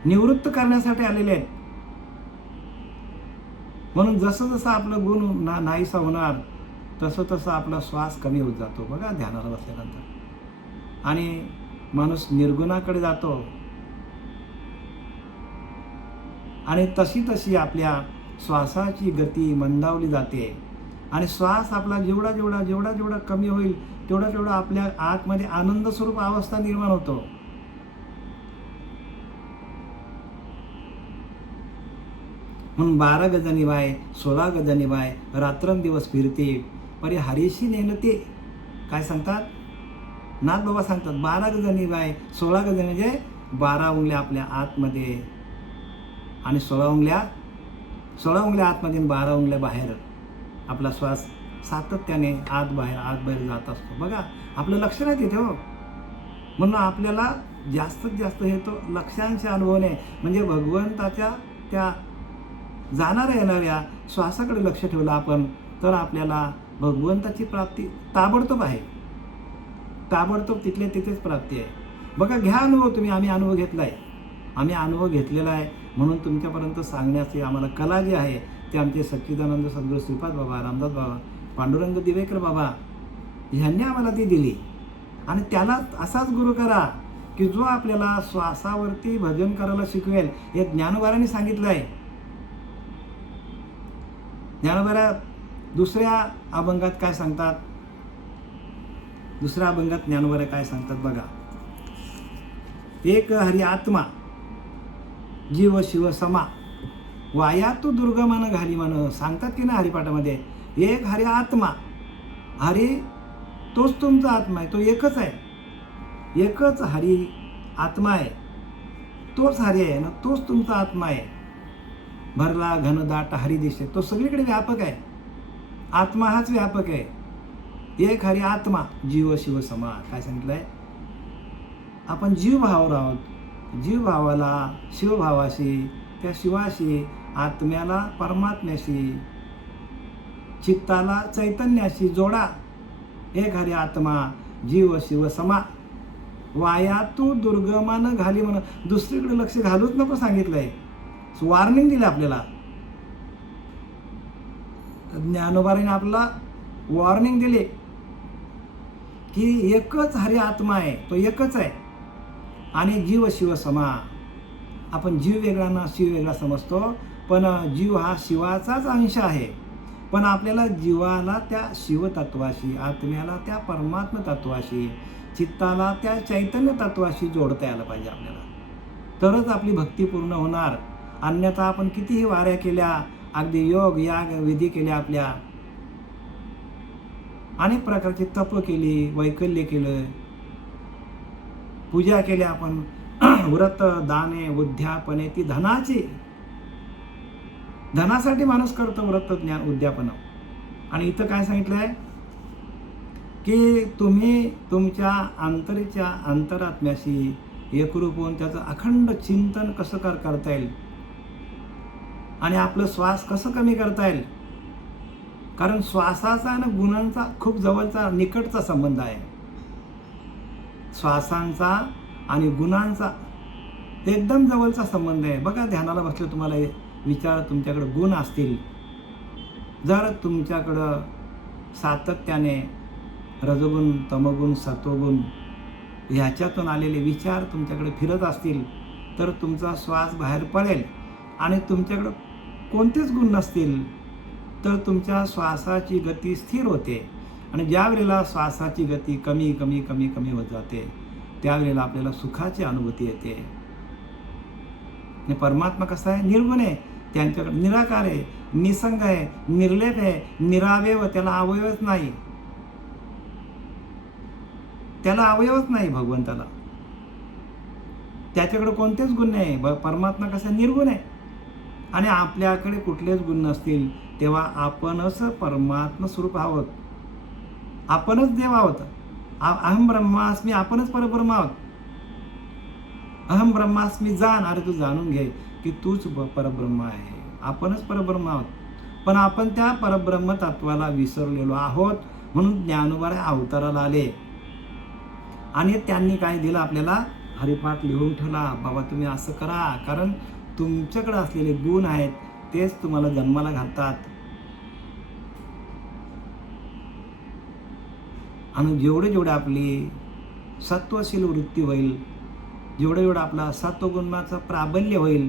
निवृत्त करण्यासाठी आलेले आहेत. म्हणून जसं जसं आपलं गुण नाहीसा होणार, तसं तसं आपला श्वास कमी होत जातो. बघा, ध्यानाला बसल्यानंतर. आणि माणूस निर्गुणाकडे जातो. आणि तशी तशी आपल्या श्वासाची गती मंदावली जाते आणि श्वास आपला जेवढा जेवढा जेवढा जेवढा कमी होईल तेवढा तेवढा आपल्या आतमध्ये आनंद स्वरूप अवस्था निर्माण होतो. म्हणून 12 गजानी बाय 16 गजानी बाय रात्रंदिवस फिरते परी हरीशी नेनते. काय सांगतात नाथ बाबा सांगतात 12 गजानी बाय 16 गजानी म्हणजे 12 उंगल्या आपल्या आतमध्ये आणि 16 उंगल्या आतमध्ये आणि 12 उंगल्या बाहेर आपला श्वास सातत्याने आत बाहेर जात असतो. बघा आपलं लक्ष नाही तिथे हो. म्हणून आपल्याला जास्तीत जास्त हे तो लक्ष्यांचे अनुभवणे म्हणजे भगवंताच्या त्या जाणाऱ्या येणाऱ्या श्वासाकडे लक्ष ठेवलं आपण तर आपल्याला भगवंताची प्राप्ती ताबडतोब आहे. ताबडतोब तिथल्या तिथेच प्राप्ती आहे. बघा घ्या अनुभव तुम्ही. आम्ही अनुभव घेतलेला आहे म्हणून तुमच्यापर्यंत सांगण्याची आम्हाला कला जी आहे ते आमचे सच्चिदानंद सद्गुरू श्रीपाद बाबा, रामदास बाबा, पांडुरंग दिवेकर बाबा ह्यांनी आम्हाला ती दिली. आणि त्याला असाच गुरु करा की जो आपल्याला श्वासावरती भजन करायला शिकवेल. हे ज्ञानोबारांनी सांगितलं आहे. ज्ञानोबारा दुसऱ्या अभंगात काय सांगतात? दुसऱ्या अभंगात ज्ञानोबारा काय सांगतात बघा. एक हरी आत्मा जीव शिव समा वाया तू दुर्गमान घाली मन. सांगतात की ना हरिपाठामध्ये एक हरी आत्मा. हरी तोच तुमचा आत्मा आहे. तो एकच आहे. एकच हरी आत्मा आहे. तोच हरी आहे ना. तोच तुमचा आत्मा आहे. भरला घनदाट हरी दिसते. तो सगळीकडे व्यापक आहे. आत्मा हाच व्यापक आहे. एक हरी आत्मा जीव शिव समा. काय सांगितलंय? आपण जीव भावावर आहोत. जीव भावाला शिवभावाशी त्या शिवाशी आत्म्याला परमात्म्याशी चित्ताला चैतन्याशी जोडा. एक हरी आत्मा जीव शिव समा वाया तू दुर्गमान घाली म्हण. दुसरीकडे लक्ष घालूच नको सांगितलंय. वॉर्निंग दिली आपल्याला. ज्ञानोबाराने आपल्याला वॉर्निंग दिली की एकच हरी आत्मा आहे. तो एकच आहे आणि जीव शिव समा. आपण जीव वेगळा ना शिव वेगळा समजतो पण जीव हा शिवाचाच अंश आहे. पण आपल्याला जीवाला त्या शिवतत्वाशी, आत्म्याला त्या परमात्म तत्वाशी, चित्ताला त्या चैतन्य तत्वाशी जोडता यायला पाहिजे आपल्याला. तरच आपली भक्ती पूर्ण होणार. अन्यथा आपण कितीही वाऱ्या केल्या, अगदी योग याग विधी केल्या, आपल्या अनेक प्रकारची तप केली, वैकल्य केलं, पूजा केल्या आपण, व्रत दाने उद्यापने ती धनासाठी माणूस करतो व्रत ज्ञान उद्यापन. आणि इथं काय सांगितलं आहे की तुम्ही तुमच्या अंतरात्म्याशी एकरूप होऊन त्याचं अखंड चिंतन कसं करता येईल आणि आपलं श्वास कसं कमी करता येईल. कारण श्वासाचा आणि गुणांचा खूप जवळचा निकटचा संबंध आहे. श्वासांचा आणि गुणांचा एकदम जवळचा संबंध आहे. बघा ध्यानाला बसलं तुम्हाला विचार, तुमच्याकडे गुण असतील, जर तुमच्याकडं सातत्याने रजगुण तमगुण सत्वगुण ह्याच्यातून आलेले विचार तुमच्याकडे फिरत असतील तर तुमचा श्वास बाहेर पडेल. आणि तुमच्याकडं कोणतेच गुण नसतील तर तुमच्या श्वासाची गती स्थिर होते. आणि ज्या वेळेला श्वासाची गती कमी कमी कमी कमी होत जाते त्यावेळेला आपल्याला सुखाची अनुभूती येते. आणि परमात्मा कसा आहे? निर्गुण आहे. त्यांच्याकडे निराकार आहे, निसंग आहे, निर्लेप आहे, निरावयव. त्याला अवयवच नाही. त्याला अवयवच नाही भगवंताला. त्याच्याकडे कोणतेच गुण नाही. परमात्मा कसा निर्गुण आहे. आणि आपल्याकडे कुठलेच गुण नसतील तेव्हा आपणच परमात्मा स्वरूप आहोत. आपणच देव आहोत. अहम ब्रह्मास्मी. आपणच परब्रह्म आहोत. अहम ब्रह्मास्मी. जाण. अरे तू जाणून घे की तूच परब्रह्म आहे. आपणच परब्रह्म आहोत. पण आपण त्या परब्रह्म तत्वाला विसरलेलो आहोत. म्हणून ज्ञानोबा अवताराला आले आणि त्यांनी काय दिलं आपल्याला? हरिपाठ लिहून ठेवला. बाबा तुम्ही असं करा. कारण तुमच्याकडे असलेले गुण आहेत तेच तुम्हाला जन्माला घालतात. आणि जेवढे आपली सत्वशील वृत्ती होईल, जेवढं आपला सत्वगुणाचं प्राबल्य होईल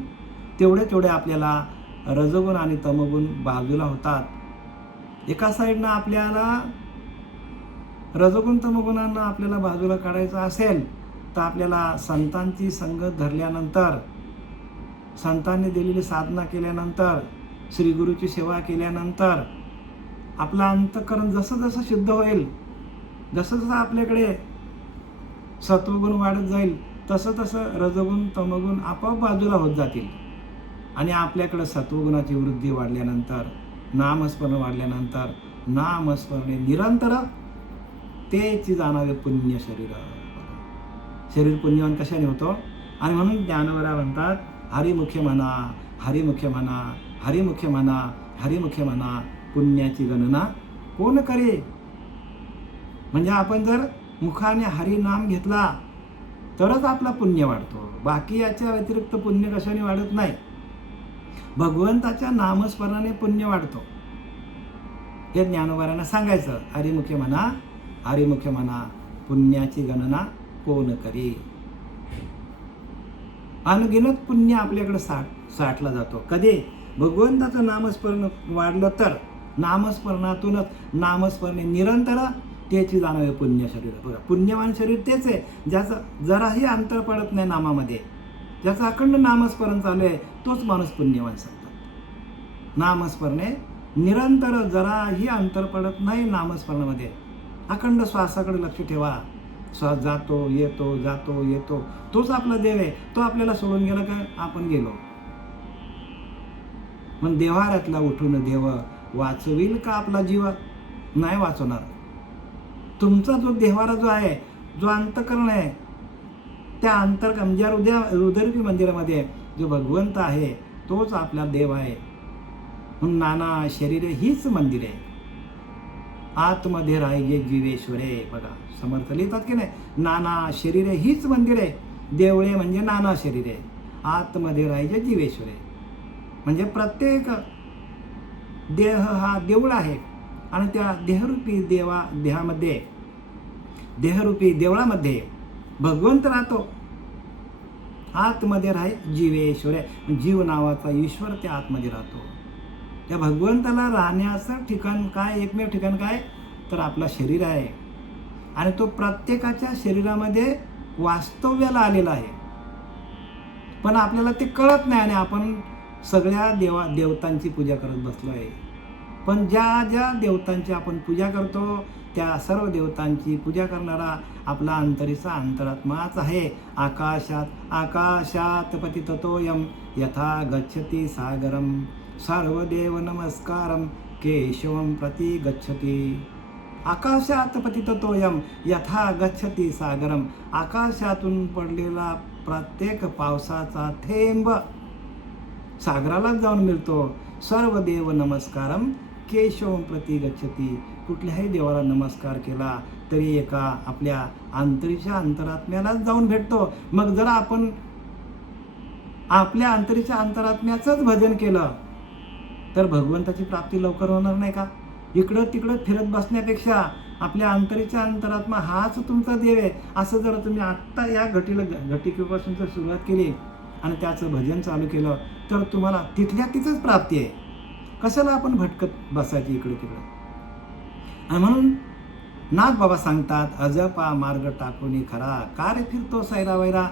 तेवढे आपल्याला रजोगुण आणि तमोगुण बाजूला होतात. एका साईडनं आपल्याला रजोगुण तमोगुणांना आपल्याला बाजूला काढायचं असेल तर आपल्याला संतांची संगत धरल्यानंतर, संतांनी दिलेली साधना केल्यानंतर, श्रीगुरूची सेवा केल्यानंतर आपलं अंतःकरण जसं जसं शुद्ध होईल, जसं जसं आपल्याकडे सत्वगुण वाढत जाईल, तसं तसं रजोगुण तमोगुण आपोआप बाजूला होत जातील. आणि आपल्याकडं सत्वगुणाची वृद्धी वाढल्यानंतर, नामस्मरण वाढल्यानंतर, नामस्मरणे निरंतर तेची जाणावे पुण्य शरीर. शरीर पुण्यवान कशाने होतो? आणि म्हणून ज्ञानवरा म्हणतात, हरिमुखे म्हणा, हरिमुखे म्हणा, हरिमुखे म्हणा, हरिमुखे म्हणा, पुण्याची गणना कोण करे. म्हणजे आपण जर मुखाने हरी नाम घेतला तरच आपला पुण्य वाढतो. बाकी याच्या व्यतिरिक्त पुण्य कशाने वाढत नाही. भगवंताच्या नामस्मरणाने पुण्य वाढतो. हे ज्ञानोबारांना सांगायचं. हरिमुखे म्हणा, हरिमुखे म्हणा, पुण्याची गणना कोण करी. अनगिनत पुण्य आपल्याकडे साठला जातो. कधी? भगवंताचं नामस्मरण वाढलं तर. नामस्मरणातूनच, नामस्मरणे निरंतर त्याची जाणावे पुण्य शरीर. बघा, पुण्यवान शरीर तेच आहे ज्याचं जराही अंतर पडत नाही नामामध्ये, ज्याचं अखंड नामस्मरण चालू आहे, तोच माणूस पुण्यवान सांगतात. नामस्मरणे निरंतर, जराही अंतर पडत नाही नामस्मरणामध्ये. अखंड श्वासाकडे लक्ष ठेवा. श्वास जातो येतो, जातो येतो, तोच आपला देव आहे. तो आपल्याला सोडून गेला का आपण गेलो. पण देव्हाऱ्यातला उठून देव वाचविल का आपला जीव? नाही वाचवणार. तुमचा जो देव्हारा जो आहे, जो अंतःकरण आहे, त्या म्हणजे हृदयरूपी मंदिरामध्ये जो भगवंत आहे तोच आपला देव आहे. म्हणून नाना शरीरे हीच मंदिर आहे. आतमध्ये राहिजे जीवेश्वरे. बघा, समर्थ लिहितात की नाही, नाना शरीरे हीच मंदिर आहे. देवळे म्हणजे नाना शरीरे, आतमध्ये राहिजे जीवेश्वरे. म्हणजे प्रत्येक देह हा देऊळ आहे आणि त्या देहरूपी देहरूपी देवळामध्ये भगवंत राहतो. आतमध्ये राहे जीवेश्वरे. जीव नावाचा ईश्वर त्या आतमध्ये राहतो. त्या भगवंताला राहण्याचं ठिकाण काय? एकमेव ठिकाण काय? तर आपला शरीर आहे. आणि तो प्रत्येकाच्या शरीरामध्ये वास्तव्याला आलेला आहे. पण आपल्याला ते कळत नाही आणि आपण सगळ्या देवतांची पूजा करत बसलो आहे. पण ज्या ज्या देवतांची आपण पूजा करतो त्या सर्व देवतांची पूजा करणारा आपला अंतरीचा अंतरात्माच आहे. आकाशात आकाशात पतिततोयम यथा गच्छति सागरम सर्वदेव नमस्कारम केशवम प्रति गच्छति. आकाशात पतिततोयम यथा गच्छति सागरम. आकाशातून पडलेला प्रत्येक पावसाचा थेंब सागरालाच जाऊन मिळतो. सर्व देव नमस्कारम केशवम प्रति गच्छति. कुठल्याही देवाला नमस्कार केला तरी एका आपल्या अंतरीच्या अंतरात्म्यालाच जाऊन भेटतो. मग जर आपण आपल्या अंतरीच्या अंतरात्म्याचंच भजन केलं तर भगवंताची प्राप्ती लवकर होणार नाही का? इकडं तिकडं फिरत बसण्यापेक्षा आपल्या अंतरीच्या अंतरात्मा हाच तुमचा देव आहे असं जर तुम्ही आत्ता या घटिकेपासून जर सुरुवात केली आणि त्याचं भजन चालू केलं तर तुम्हाला तिथल्या तिथंच प्राप्ती आहे. कशाला आपण भटकत बसायची इकडे तिकडे. आणि म्हणून नाथ बाबा सांगतात, अजपा मार्ग टाकून खरा, का रे फिरतो सैरा वैरा.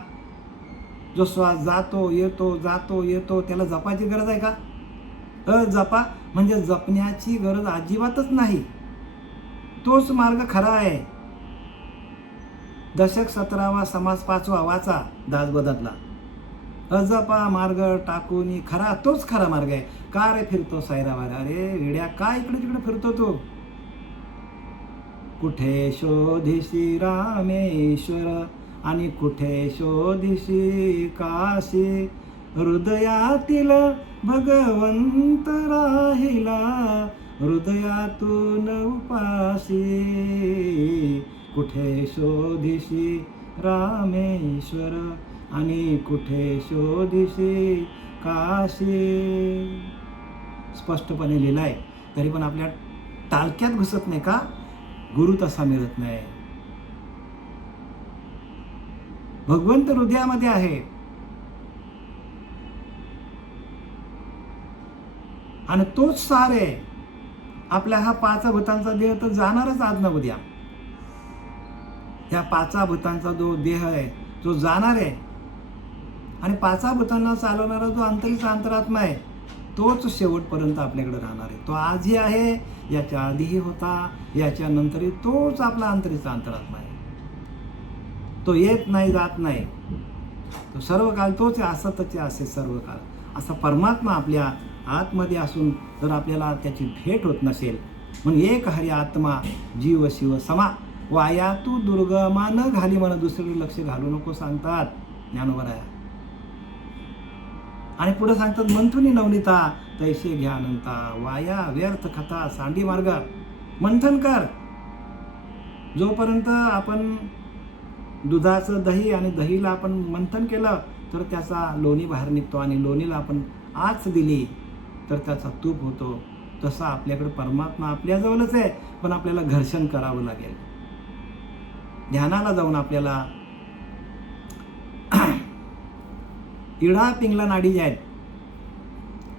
जो श्वास जातो येतो जातो येतो त्याला जपायची गरज आहे का? अजपा म्हणजे जपण्याची गरज अजिबातच नाही. तोच मार्ग खरा आहे. दशक 17वा समास 5वा वाचा दासबोधातला. अजपा मार्ग टाकून खरा, तोच खरा मार्ग आहे. का रे फिरतो सैरा वैरा. अरे वेड्या, काय इकडे तिकडे फिरतो तू? कुठे शोधिशी रामेश्वर आणि कुठे शोधिशी काशी. हृदयातील भगवंत राहिला हृदयातून उपासी. कुठे शोधिशी रामेश्वर आणि कुठे शोधिशी काशी. स्पष्टपणे लिहिलाय तरी पण आपल्या टाळक्यात घुसत नाही का? गुरु तसा मिळत नाही. भगवंत हृदयामध्ये आहे. आणि तोच सार आहे. आपल्या हा 5 भूतांचा देह तर जाणारच आज ना उद्या. ह्या 5 भूतांचा जो देह आहे जो जाणार आहे, आणि 5 भूतांना चालवणारा जो अंतरीचा अंतरात्मा आहे तोच शेवटपर्यंत आपल्याकडे राहणार आहे. तो आजही आहे, याच्या आधीही होता, याच्या नंतरही तोच आपला अंतरीचा अंतरात्मा आहे. तो येत नाही, जात नाही, तो सर्व काळ तोच आहे. असतच असे सर्व काळ असा परमात्मा आपल्या आतमध्ये असून जर आपल्याला त्याची भेट होत नसेल, म्हणून एक हरी आत्मा जीव शिव समा वाया तू दुर्गमा न घाली म्हणा दुसरीकडे लक्ष घालू नको सांगतात ज्ञानोबराया. आणि पुढे सांगतात मंथुनी नवनीता तैसे घ्या अनंता वाया व्यर्थ कथा सांडी मार्ग. मंथन कर. जोपर्यंत आपण दुधाचं दही आणि दहीला आपण मंथन केलं तर त्याचा लोणी बाहेर निघतो, आणि लोणीला आपण आच दिली तर त्याचा तूप होतो. तसा आपल्याकडे परमात्मा आपल्याजवळच आहे, पण आपल्याला घर्षण करावं लागेल. ध्यानाला जाऊन आपल्याला इडा पिंगला नाडी ज्या आहेत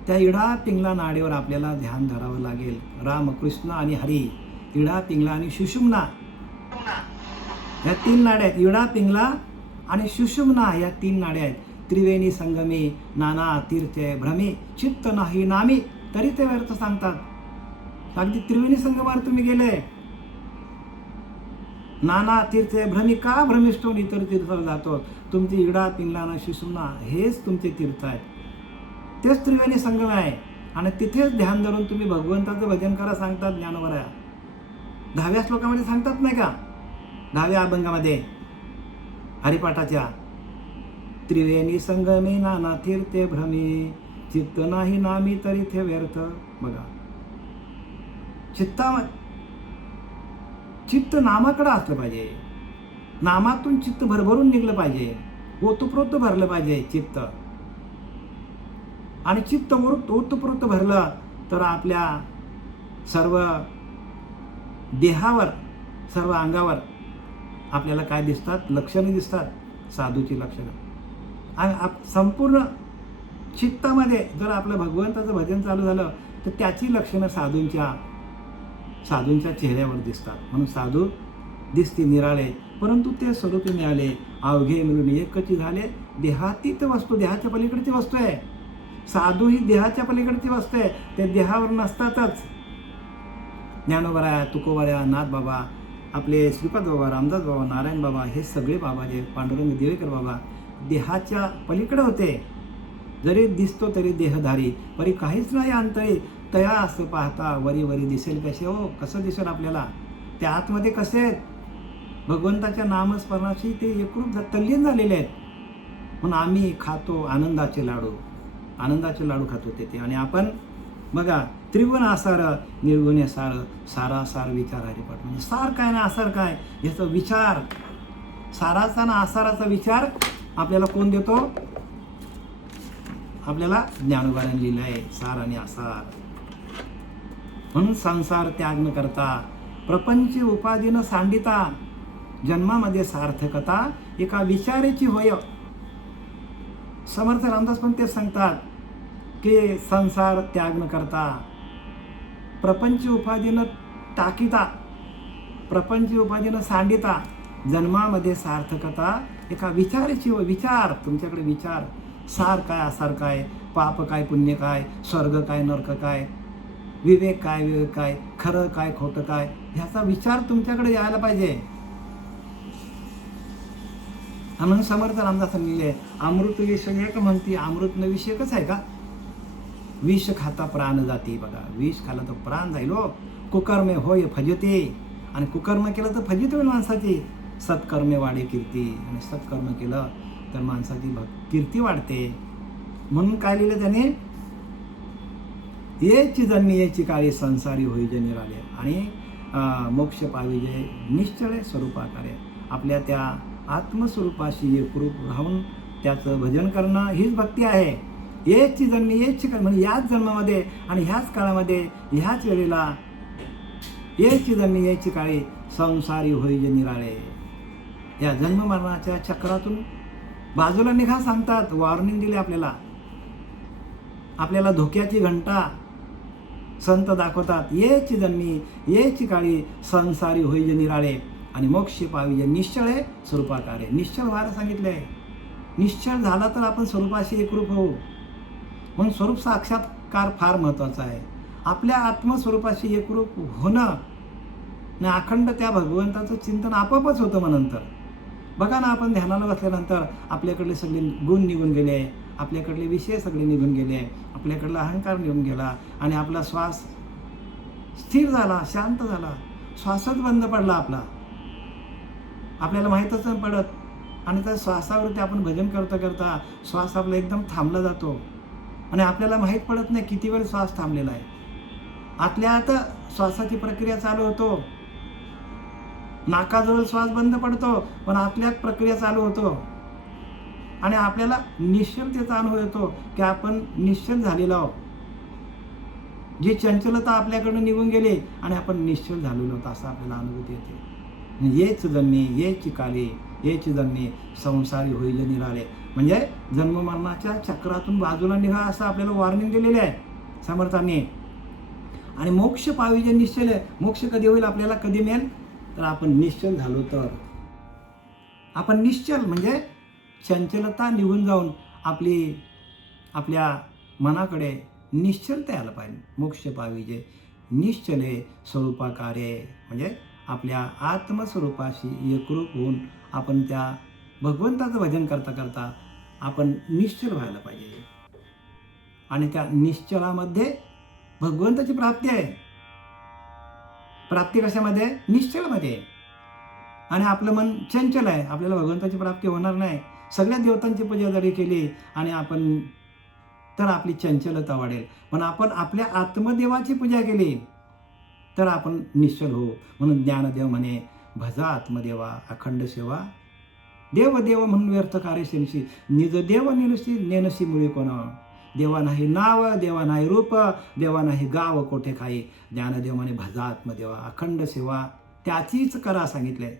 त्या इडा पिंगला नाडीवर आपल्याला ध्यान धरावं लागेल. राम कृष्ण आणि हरी, इडा पिंगला आणि सुषुम्ना या 3 नाड्या आहेत. इडा पिंगला आणि सुषुम्ना या 3 नाड्या आहेत. त्रिवेणी संगमी नाना तीर्थे भ्रमी चित्त नाही नामी तरी ते व्यर्थ सांगतात. अगदी त्रिवेणी संगमावर तुम्ही गेले, नाना तीर्थे भ्रमी का भ्रमिष्ठो इतर तीर्थावर जातो. तुमची इडा पिंगला आणि सुषुम्ना हेच तुमचे तीर्थ आहेत, तेच त्रिवेणी संगम आहे. आणि तिथेच ध्यान धरून तुम्ही भगवंताचं भजन करा सांगतात ज्ञानोबराया. 10व्या श्लोकामध्ये सांगतात नाही का, 10व्या अभंगामध्ये हरिपाठाच्या, त्रिवेणी संगमे नाना तीर्थे भ्रमी चित्त नाही नामी तरी ते व्यर्थ. बघा, चित्त नामाकडे असलं पाहिजे. नामातून चित्त भरभरून निघलं पाहिजे, ओतप्रोत भरलं पाहिजे चित्त. आणि चित्त ओतप्रोत भरलं तर आपल्या सर्व देहावर, सर्व अंगावर आपल्याला काय दिसतात, लक्षणे दिसतात, साधूची लक्षणं. आणि संपूर्ण चित्तामध्ये जर आपलं भगवंताचं भजन चालू झालं तर त्याची लक्षणं साधूंच्या चेहऱ्यावर दिसतात. म्हणून साधू दिसते निराळे, परंतु ते स्वरूपी मिळाले अवघे मिळून एकची झाले. देहातीत वस्तू, देहाच्या पलीकडची वस्तू आहे. साधू ही देहाच्या पलीकडची वस्तू आहे, ते देहावर नसतातच. ज्ञानोबराया, तुकोबराया, नाथ बाबा, आपले श्रीपाद बाबा, रामदास बाबा, नारायण बाबा, हे सगळे बाबा जे पांडुरंग देवेकर बाबा देहाच्या पलीकडे होते. जरी दिसतो तरी देहधारी, परी काहीच नाही अंतरी तया असं पाहता वरी वरी दिसेल कसे. हो, कसं दिसेल आपल्याला, त्या आतमध्ये कसे आहेत, भगवंताच्या नामस्मरणाशी ते एकरूप तल्लीन झालेले आहेत. म्हणून आम्ही खातो आनंदाचे लाडू खातो ते. आणि आपण बघा, त्रिगुण आसार निर्गुण सार, सारासार विचार हरिपाठ. म्हणजे सार काय ना आसार काय याचा विचार, साराचा ना आसाराचा विचार आपल्याला कोण देतो, आपल्याला ज्ञानोबाने लिहिलं आहे, सार आणि आसार. म्हणून संसार त्याग न करता प्रपंच उपाधीनं सांडिता जन्मामध्ये सार्थकता एका विचाराची होय. समर्थ रामदास पण तेच सांगतात की संसार त्याग न करता प्रपंच उपाधीनं टाकीता, प्रपंच उपाधीनं सांडिता जन्मामध्ये सार्थकता एका विचाराची होय. विचार, तुमच्याकडे विचार, सार काय आसार काय, पाप काय पुण्य काय, स्वर्ग काय नरक काय, विवेक काय विवेक काय, खरं काय खोटं काय, ह्याचा विचार तुमच्याकडे यायला पाहिजे. म्हणून समर्थ रामदासांनी लिहिले अमृत विषयक म्हणती. अमृत न विषयकच आहे का, विष खाता प्राण जाती. बघा, विष खाला तर प्राण जाईल. हो, कुकर्मे होय फजते, आणि कुकर्म केलं तर फजित होईल माणसाची. सत्कर्मे वाढे कीर्ती, आणि सत्कर्म केलं तर माणसाची कीर्ती वाढते. म्हणून काय लिहिलं त्याने, येची जन्मी येची काळी संसारी होई जे निराले, आणि मोक्ष पाविजे निश्चळे स्वरूपाकारे. आपल्या त्या आत्मस्वरूपाशी एकरूप राहून त्याचं भजन करणं हीच भक्ती आहे. येची जन्मी येची काळी म्हणजे याच जन्मामध्ये आणि ह्याच काळामध्ये ह्याच वेळेला येची जन्मी येची काळी संसारी होई जे निराळे. या जन्म मरणाच्या चक्रातून बाजूला निघा सांगतात, वॉर्निंग दिली आपल्याला. आपल्याला धोक्याची घंटा संत दाखवतात, येची जन्मी येची काळी संसारी होईजे निराळे आणि मोक्ष पाविजे निश्चळे स्वरूपाकारे. निश्चल व्हायला सांगितलंय. निश्चल झाला तर आपण स्वरूपाशी एकरूप होऊ. म्हणून स्वरूप साक्षात्कार फार महत्त्वाचा आहे. आपल्या आत्मस्वरूपाशी एकरूप होणं आणि अखंड त्या भगवंताचं चिंतन आपोआपच होतं. मग नंतर बघा ना, आपण ध्यानाला बसल्यानंतर आपल्याकडले सगळे गुण निघून गेले, आपल्याकडले विषय सगळे निघून गेले, आपल्याकडला अहंकार निघून गेला आणि आपला श्वास स्थिर झाला, शांत झाला, श्वासच बंद पडला आपला, आपल्याला माहीतच नाही पडत. आणि त्या श्वासावरती आपण भजन करता करता श्वास आपला एकदम थांबला जातो आणि आपल्याला माहीत पडत नाही किती वेळ श्वास थांबलेला आहे. आतल्या आत श्वासाची प्रक्रिया चालू होतो, नाकाजवळ श्वास बंद पडतो, पण आतल्यात प्रक्रिया चालू होतो आणि आपल्याला निश्चलतेचा अनुभव येतो की आपण निश्चल झालेलो आहोत. जी चंचलता आपल्याकडून निघून गेली आणि आपण निश्चल झालेलो आहोत असं आपल्याला अनुभूती येते. येच जन्मी येची काले येची जन्मी संसारी होईल निराळे. म्हणजे जन्ममरणाच्या चक्रातून बाजूला निघा असं आपल्याला वॉर्निंग दिलेले आहे समर्थांनी. आणि मोक्ष पाविजे निश्चल आहे. मोक्ष कधी होईल आपल्याला, कधी मिळेल तर आपण निश्चल झालो तर. आपण निश्चल म्हणजे चंचलता निघून जाऊन आपल्या मनाकडे निश्चलता यायला पाहिजे. मोक्ष पाविजे निश्चले स्वरूपाकारे म्हणजे आपल्या आत्मस्वरूपाशी एकरूप होऊन आपण त्या भगवंताचं भजन करता करता आपण निश्चल व्हायला पाहिजे. आणि त्या निश्चलामध्ये भगवंताची प्राप्ती आहे. प्राप्ती कशामध्ये? निश्चलमध्ये. आणि आपलं मन चंचल आहे, आपल्याला भगवंताची प्राप्ती होणार नाही. सगळ्या देवतांची पूजा जरी केली आणि आपण तर आपली चंचलता वाढेल. पण आपण आपल्या आत्मदेवाची पूजा केली तर आपण निश्चल होऊ. म्हणून ज्ञानदेव म्हणे, भजा आत्मदेवा अखंड सेवा, देव देव म्हणून व्यर्थ कार्यशीलशी, निज देव निरशी नेनशी मुळी कोण. देवा नाही नाव, देवा नाही रूप, देवा नाही गाव कोठे खाई. ज्ञानदेव म्हणे, भजा आत्मदेवा अखंड सेवा त्याचीच करा सांगितले.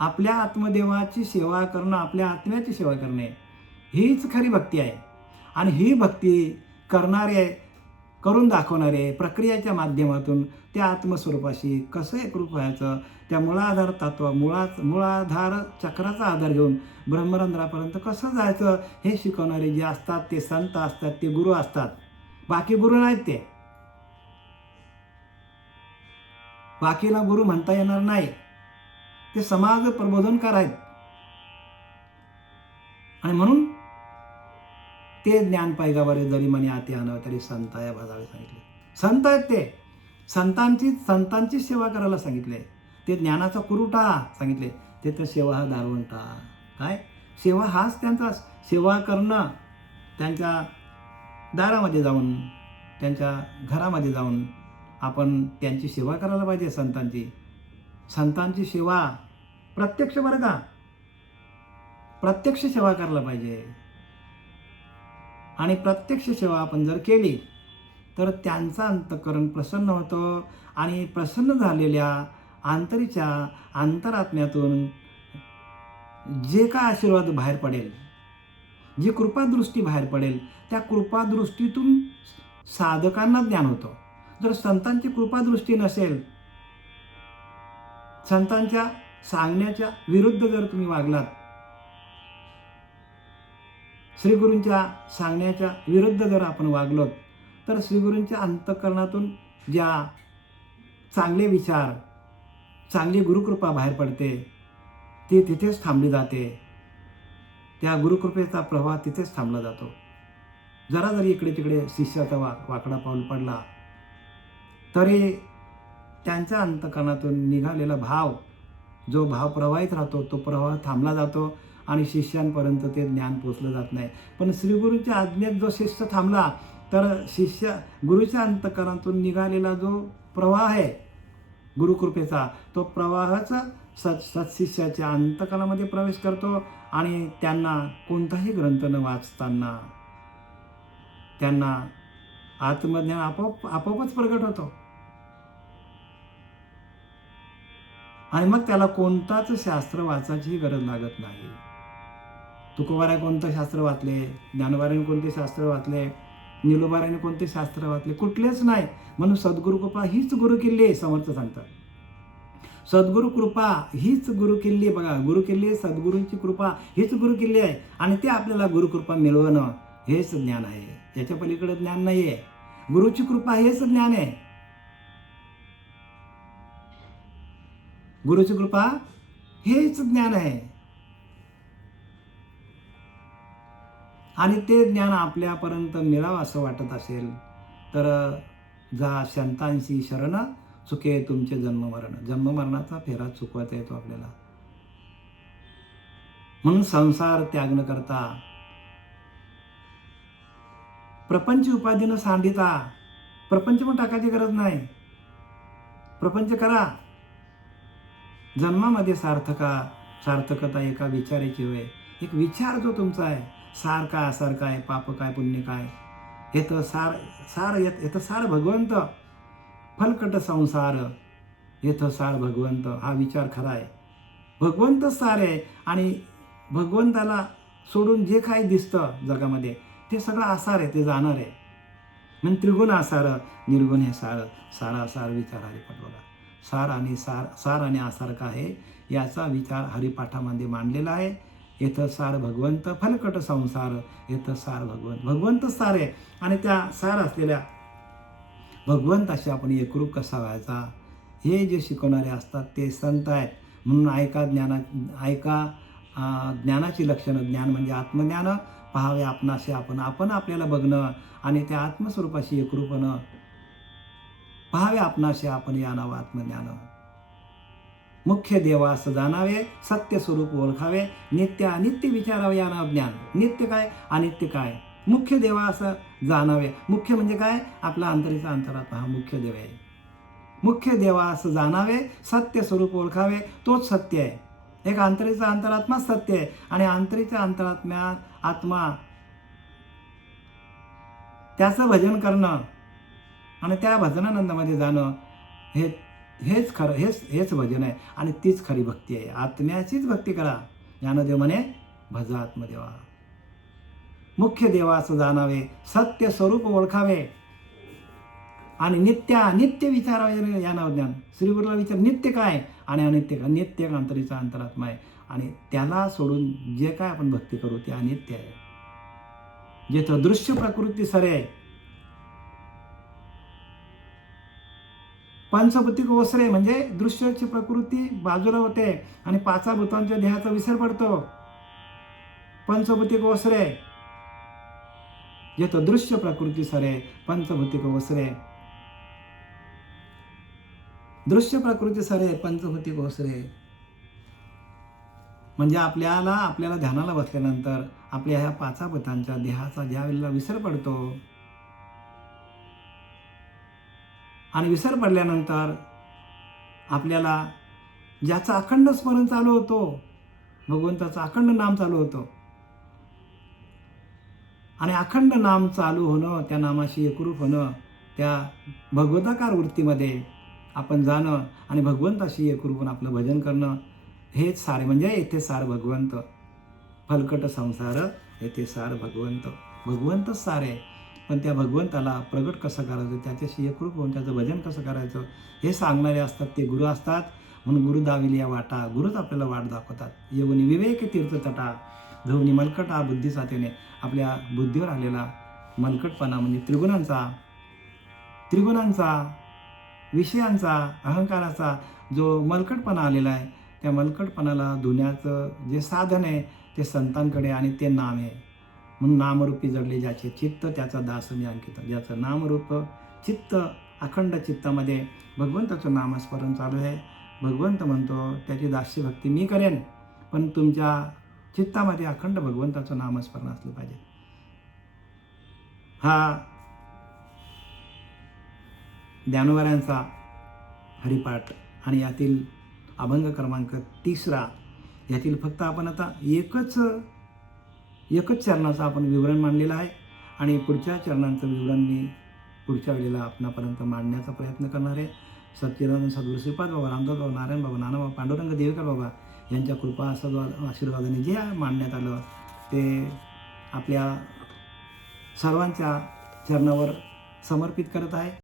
आपल्या आत्मदेवाची सेवा करणं, आपल्या आत्म्याची सेवा करणे हीच खरी भक्ती आहे. आणि ही भक्ती करणारे, करून दाखवणारे प्रक्रियेच्या माध्यमातून त्या आत्मस्वरूपाशी कसं एकरूप व्हायचं, त्या मूळाधार तत्व मूळाधार चक्राचा आधार घेऊन ब्रह्मरंध्रापर्यंत कसं जायचं हे शिकवणारे जे असतात ते संत असतात, ते गुरु असतात. बाकी गुरु नाहीत. ते बाकीला गुरु म्हणता येणार नाही. ते समाज प्रबोधनकार आहेत. आणि म्हणून ते ज्ञान पैगावरे जरी म्हणे आते आणावं तरी संताया भजावे सांगितले. संत आहेत ते. संतांची सेवा करायला सांगितले. ते ज्ञानाचा कुरुटा सांगितले. ते तर सेवा हा दारवंटा. काय सेवा हाच त्यांचा. सेवा करणं, त्यांच्या दारामध्ये जाऊन, त्यांच्या घरामध्ये जाऊन आपण त्यांची सेवा करायला पाहिजे. संतांची सेवा प्रत्यक्ष, बरं का, प्रत्यक्ष सेवा करायला पाहिजे. आणि प्रत्यक्ष सेवा आपण जर केली तर त्यांचं अंतःकरण प्रसन्न होतं आणि प्रसन्न झालेल्या अंतरात्म्यातून जे काय आशीर्वाद बाहेर पडेल, जी कृपादृष्टी बाहेर पडेल, त्या कृपादृष्टीतून साधकांना ज्ञान होतं. जर संतांची कृपादृष्टी नसेल, संतांच्या सांगण्याच्या विरुद्ध जर तुम्ही वागलात, श्रीगुरूंच्या सांगण्याच्या विरुद्ध जर आपण वागलो तर श्रीगुरूंच्या अंतःकरणातून ज्या चांगले विचार, चांगली गुरुकृपा बाहेर पडते ती तिथेच थांबली जाते. त्या गुरुकृपेचा प्रवाह तिथेच थांबला जातो. जरा जरी इकडे तिकडे शिष्याचा वाकडा पाऊल पडला तरी त्यांच्या अंतःकरणातून निघालेला भाव, जो भाव प्रवाहित राहतो, तो प्रवाह थांबला जातो आणि शिष्यांपर्यंत ते ज्ञान पोचलं जात नाही. पण श्रीगुरूंच्या आज्ञेत जो शिष्य थांबला तर गुरुच्या अंतःकरणातून निघालेला जो प्रवाह आहे गुरुकृपेचा, तो प्रवाहच सत्शिष्याच्या अंतःकरणामध्ये प्रवेश करतो आणि त्यांना कोणताही ग्रंथ न वाचताना त्यांना आत्मज्ञान आपोआपच प्रगट होतो. आणि मग त्याला कोणताच शास्त्र वाचायची गरज लागत नाही. तुकोबाराय कोणतं शास्त्र वाचले, ज्ञानोबारायने कोणते शास्त्र वाचले, निलोबाराने कोणते शास्त्र वाचले? कुठलेच नाही. म्हणून सद्गुरु कृपा हीच गुरुकिल्ली आहे, समर्थ सांगतात. सद्गुरु कृपा हीच गुरुकिल्ली आहे. बघा, गुरुकिल्ली सद्गुरूंची कृपा हीच गुरुकिल्ली आहे. आणि ते आपल्याला गुरुकृपा मिळवणं हेच ज्ञान आहे. याच्या पलीकडे ज्ञान नाही आहे. गुरुची कृपा हेच ज्ञान आहे. गुरुची कृपा हेच ज्ञान आहे. आणि ते ज्ञान आपल्यापर्यंत मिळावं असं वाटत असेल तर जा संतांशी शरण, चुके तुमचे जन्ममरण. जन्ममरणाचा फेरा चुकवता येतो आपल्याला. म्हणून संसार त्याग न करता, प्रपंच उपाधीनं सांडिता. प्रपंच पण टाकायची गरज नाही. प्रपंच करा. जन्मामध्ये सार्थकता एका विचाराची होय. एक विचार जो तुमचा आहे, सार काय असार काय, पाप काय पुण्य काय, येतं सार भगवंत. फलकट संसार येतं सार भगवंत. हा विचार खरा आहे. भगवंतच सार आहे. आणि भगवंताला सोडून जे काही दिसतं जगामध्ये ते सगळं आसार आहे, ते जाणार आहे. म्हणजे त्रिगुण आसार, निर्गुण हे सार. सारासार विचार हरिपाठ. बघा, सार आणि आसार काय आहे याचा विचार हरिपाठामध्ये मांडलेला आहे. येथं सार भगवंत, फलकट संसार येथं सार भगवंत. भगवंतच सार आहे. आणि त्या सार असलेल्या भगवंताशी आपण एकरूप कसा व्हायचा हे जे शिकवणारे असतात ते संत आहेत. म्हणून ऐका ज्ञानाची लक्षणं. ज्ञान म्हणजे आत्मज्ञान. पहावे आपणाशी आपण आपल्याला बघणं आणि त्या आत्मस्वरूपाशी एकरूप होणं. पहावे आपणाशी आपण या नाव आत्मज्ञान. मुख्य देवास जाणावे, सत्य स्वरूप ओळखावे, नित्य अनित्य विचारावे या नाव ज्ञान. नित्य काय, अनित्य काय. मुख्य देवास जाणावे. मुख्य म्हणजे काय? आपला अंतरीचा अंतरात्मा हा मुख्य देव आहे. मुख्य देवास जाणावे, सत्य स्वरूप ओळखावे, तोच सत्य आहे. एक अंतरीचा अंतरात्मा सत्य आहे. आणि अंतरीच्या आत्मा त्याचं भजन करणं आणि त्या भजनानंदामध्ये जाणं हेच खरं, हेच भजन आहे. आणि तीच खरी भक्ती आहे. आत्म्याचीच भक्ती करा. ज्ञानदेव म्हणे भज आत्मदेवा. मुख्य देवास जाणावे, सत्य स्वरूप ओळखावे आणि नित्य विचारावे या नाव ज्ञान. श्रीगुरूला विचार नित्य काय आणि अनित्य काय. नित्य अंतरीचा अंतरात्मा आहे. आणि त्याला सोडून जे काय आपण भक्ती करू ते अनित्य आहे. जिथं दृश्य प्रकृती सरे, पंचभूतिक ओसरे म्हणजे दृश्याची प्रकृती बाजूला होते आणि पाचा भूतांच्या देहाचा विसर पडतो. पंचभूतिक ओसरे, जिथं दृश्य प्रकृती सरे, पंचभूतिक ओसरे. दृश्य प्रकृती सरे, पंचभूतिक ओसरे म्हणजे आपल्याला ध्यानाला बसल्यानंतर आपल्या ह्या पाचा भूतांच्या देहाचा ज्या वेळेला विसर पडतो आणि विसर पडल्यानंतर आपल्याला ज्याचं अखंड स्मरण चालू होतो, भगवंताचं अखंड नाम चालू होतं. आणि अखंड नाम चालू होणं, त्या नामाशी एकरूप होणं, त्या भगवताकार वृत्तीमध्ये आपण जाणं आणि भगवंताशी एकरूप होऊन आपलं भजन करणं हेच सारे. म्हणजे येथे सार भगवंत. फलकट संसार येथे सार भगवंत. भगवंतच सार आहे. पण त्या भगवंताला प्रगट कसं करायचं, त्याच्याशी एकरूप होऊन त्याचं भजन कसं करायचं हे सांगणारे असतात ते गुरु असतात. म्हणून गुरु दाविली या वाटा. गुरुच आपल्याला वाट दाखवतात. येऊनी विवेक तीर्थ तटा, धवनी मलकटा बुद्धीचा. त्याने आपल्या बुद्धीवर आलेला मलकटपणा म्हणजे त्रिगुणांचा विषयांचा अहंकाराचा जो मलकटपणा आलेला आहे, त्या मलकटपणाला धुण्याचं जे साधन आहे ते संतांकडे आणि ते नाम आहे. म्हणून नामरूपी जडले ज्याचे चित्त त्याचा दास मी अंकित. ज्याचं नामरूप चित्त अखंड चित्तामध्ये भगवंताचं नामस्मरण चालू आहे. भगवंत म्हणतो त्याची दास्य भक्ती मी करेन, पण तुमच्या चित्तामध्ये अखंड भगवंताचं नामस्मरण असलं पाहिजे. हा ज्ञानोबारायांचा हरिपाठ आणि यातील अभंग क्रमांक 3 यातील फक्त आपण आता एकच चरणाचं आपण विवरण मांडलेलं आहे. आणि पुढच्या चरणांचं विवरण मी पुढच्या वेळेला आपणापर्यंत मांडण्याचा प्रयत्न करणार आहे. सच्चिदानंद सद्गुरू श्रीपाद बाबा, रामदास बाबा, नारायण बाबा, नानाबाबा, पांडुरंग देवेकर बाबा यांच्या कृपा आशीर्वादाने जे मांडण्यात आलं ते आपल्या सर्वांच्या चरणावर समर्पित करत आहे.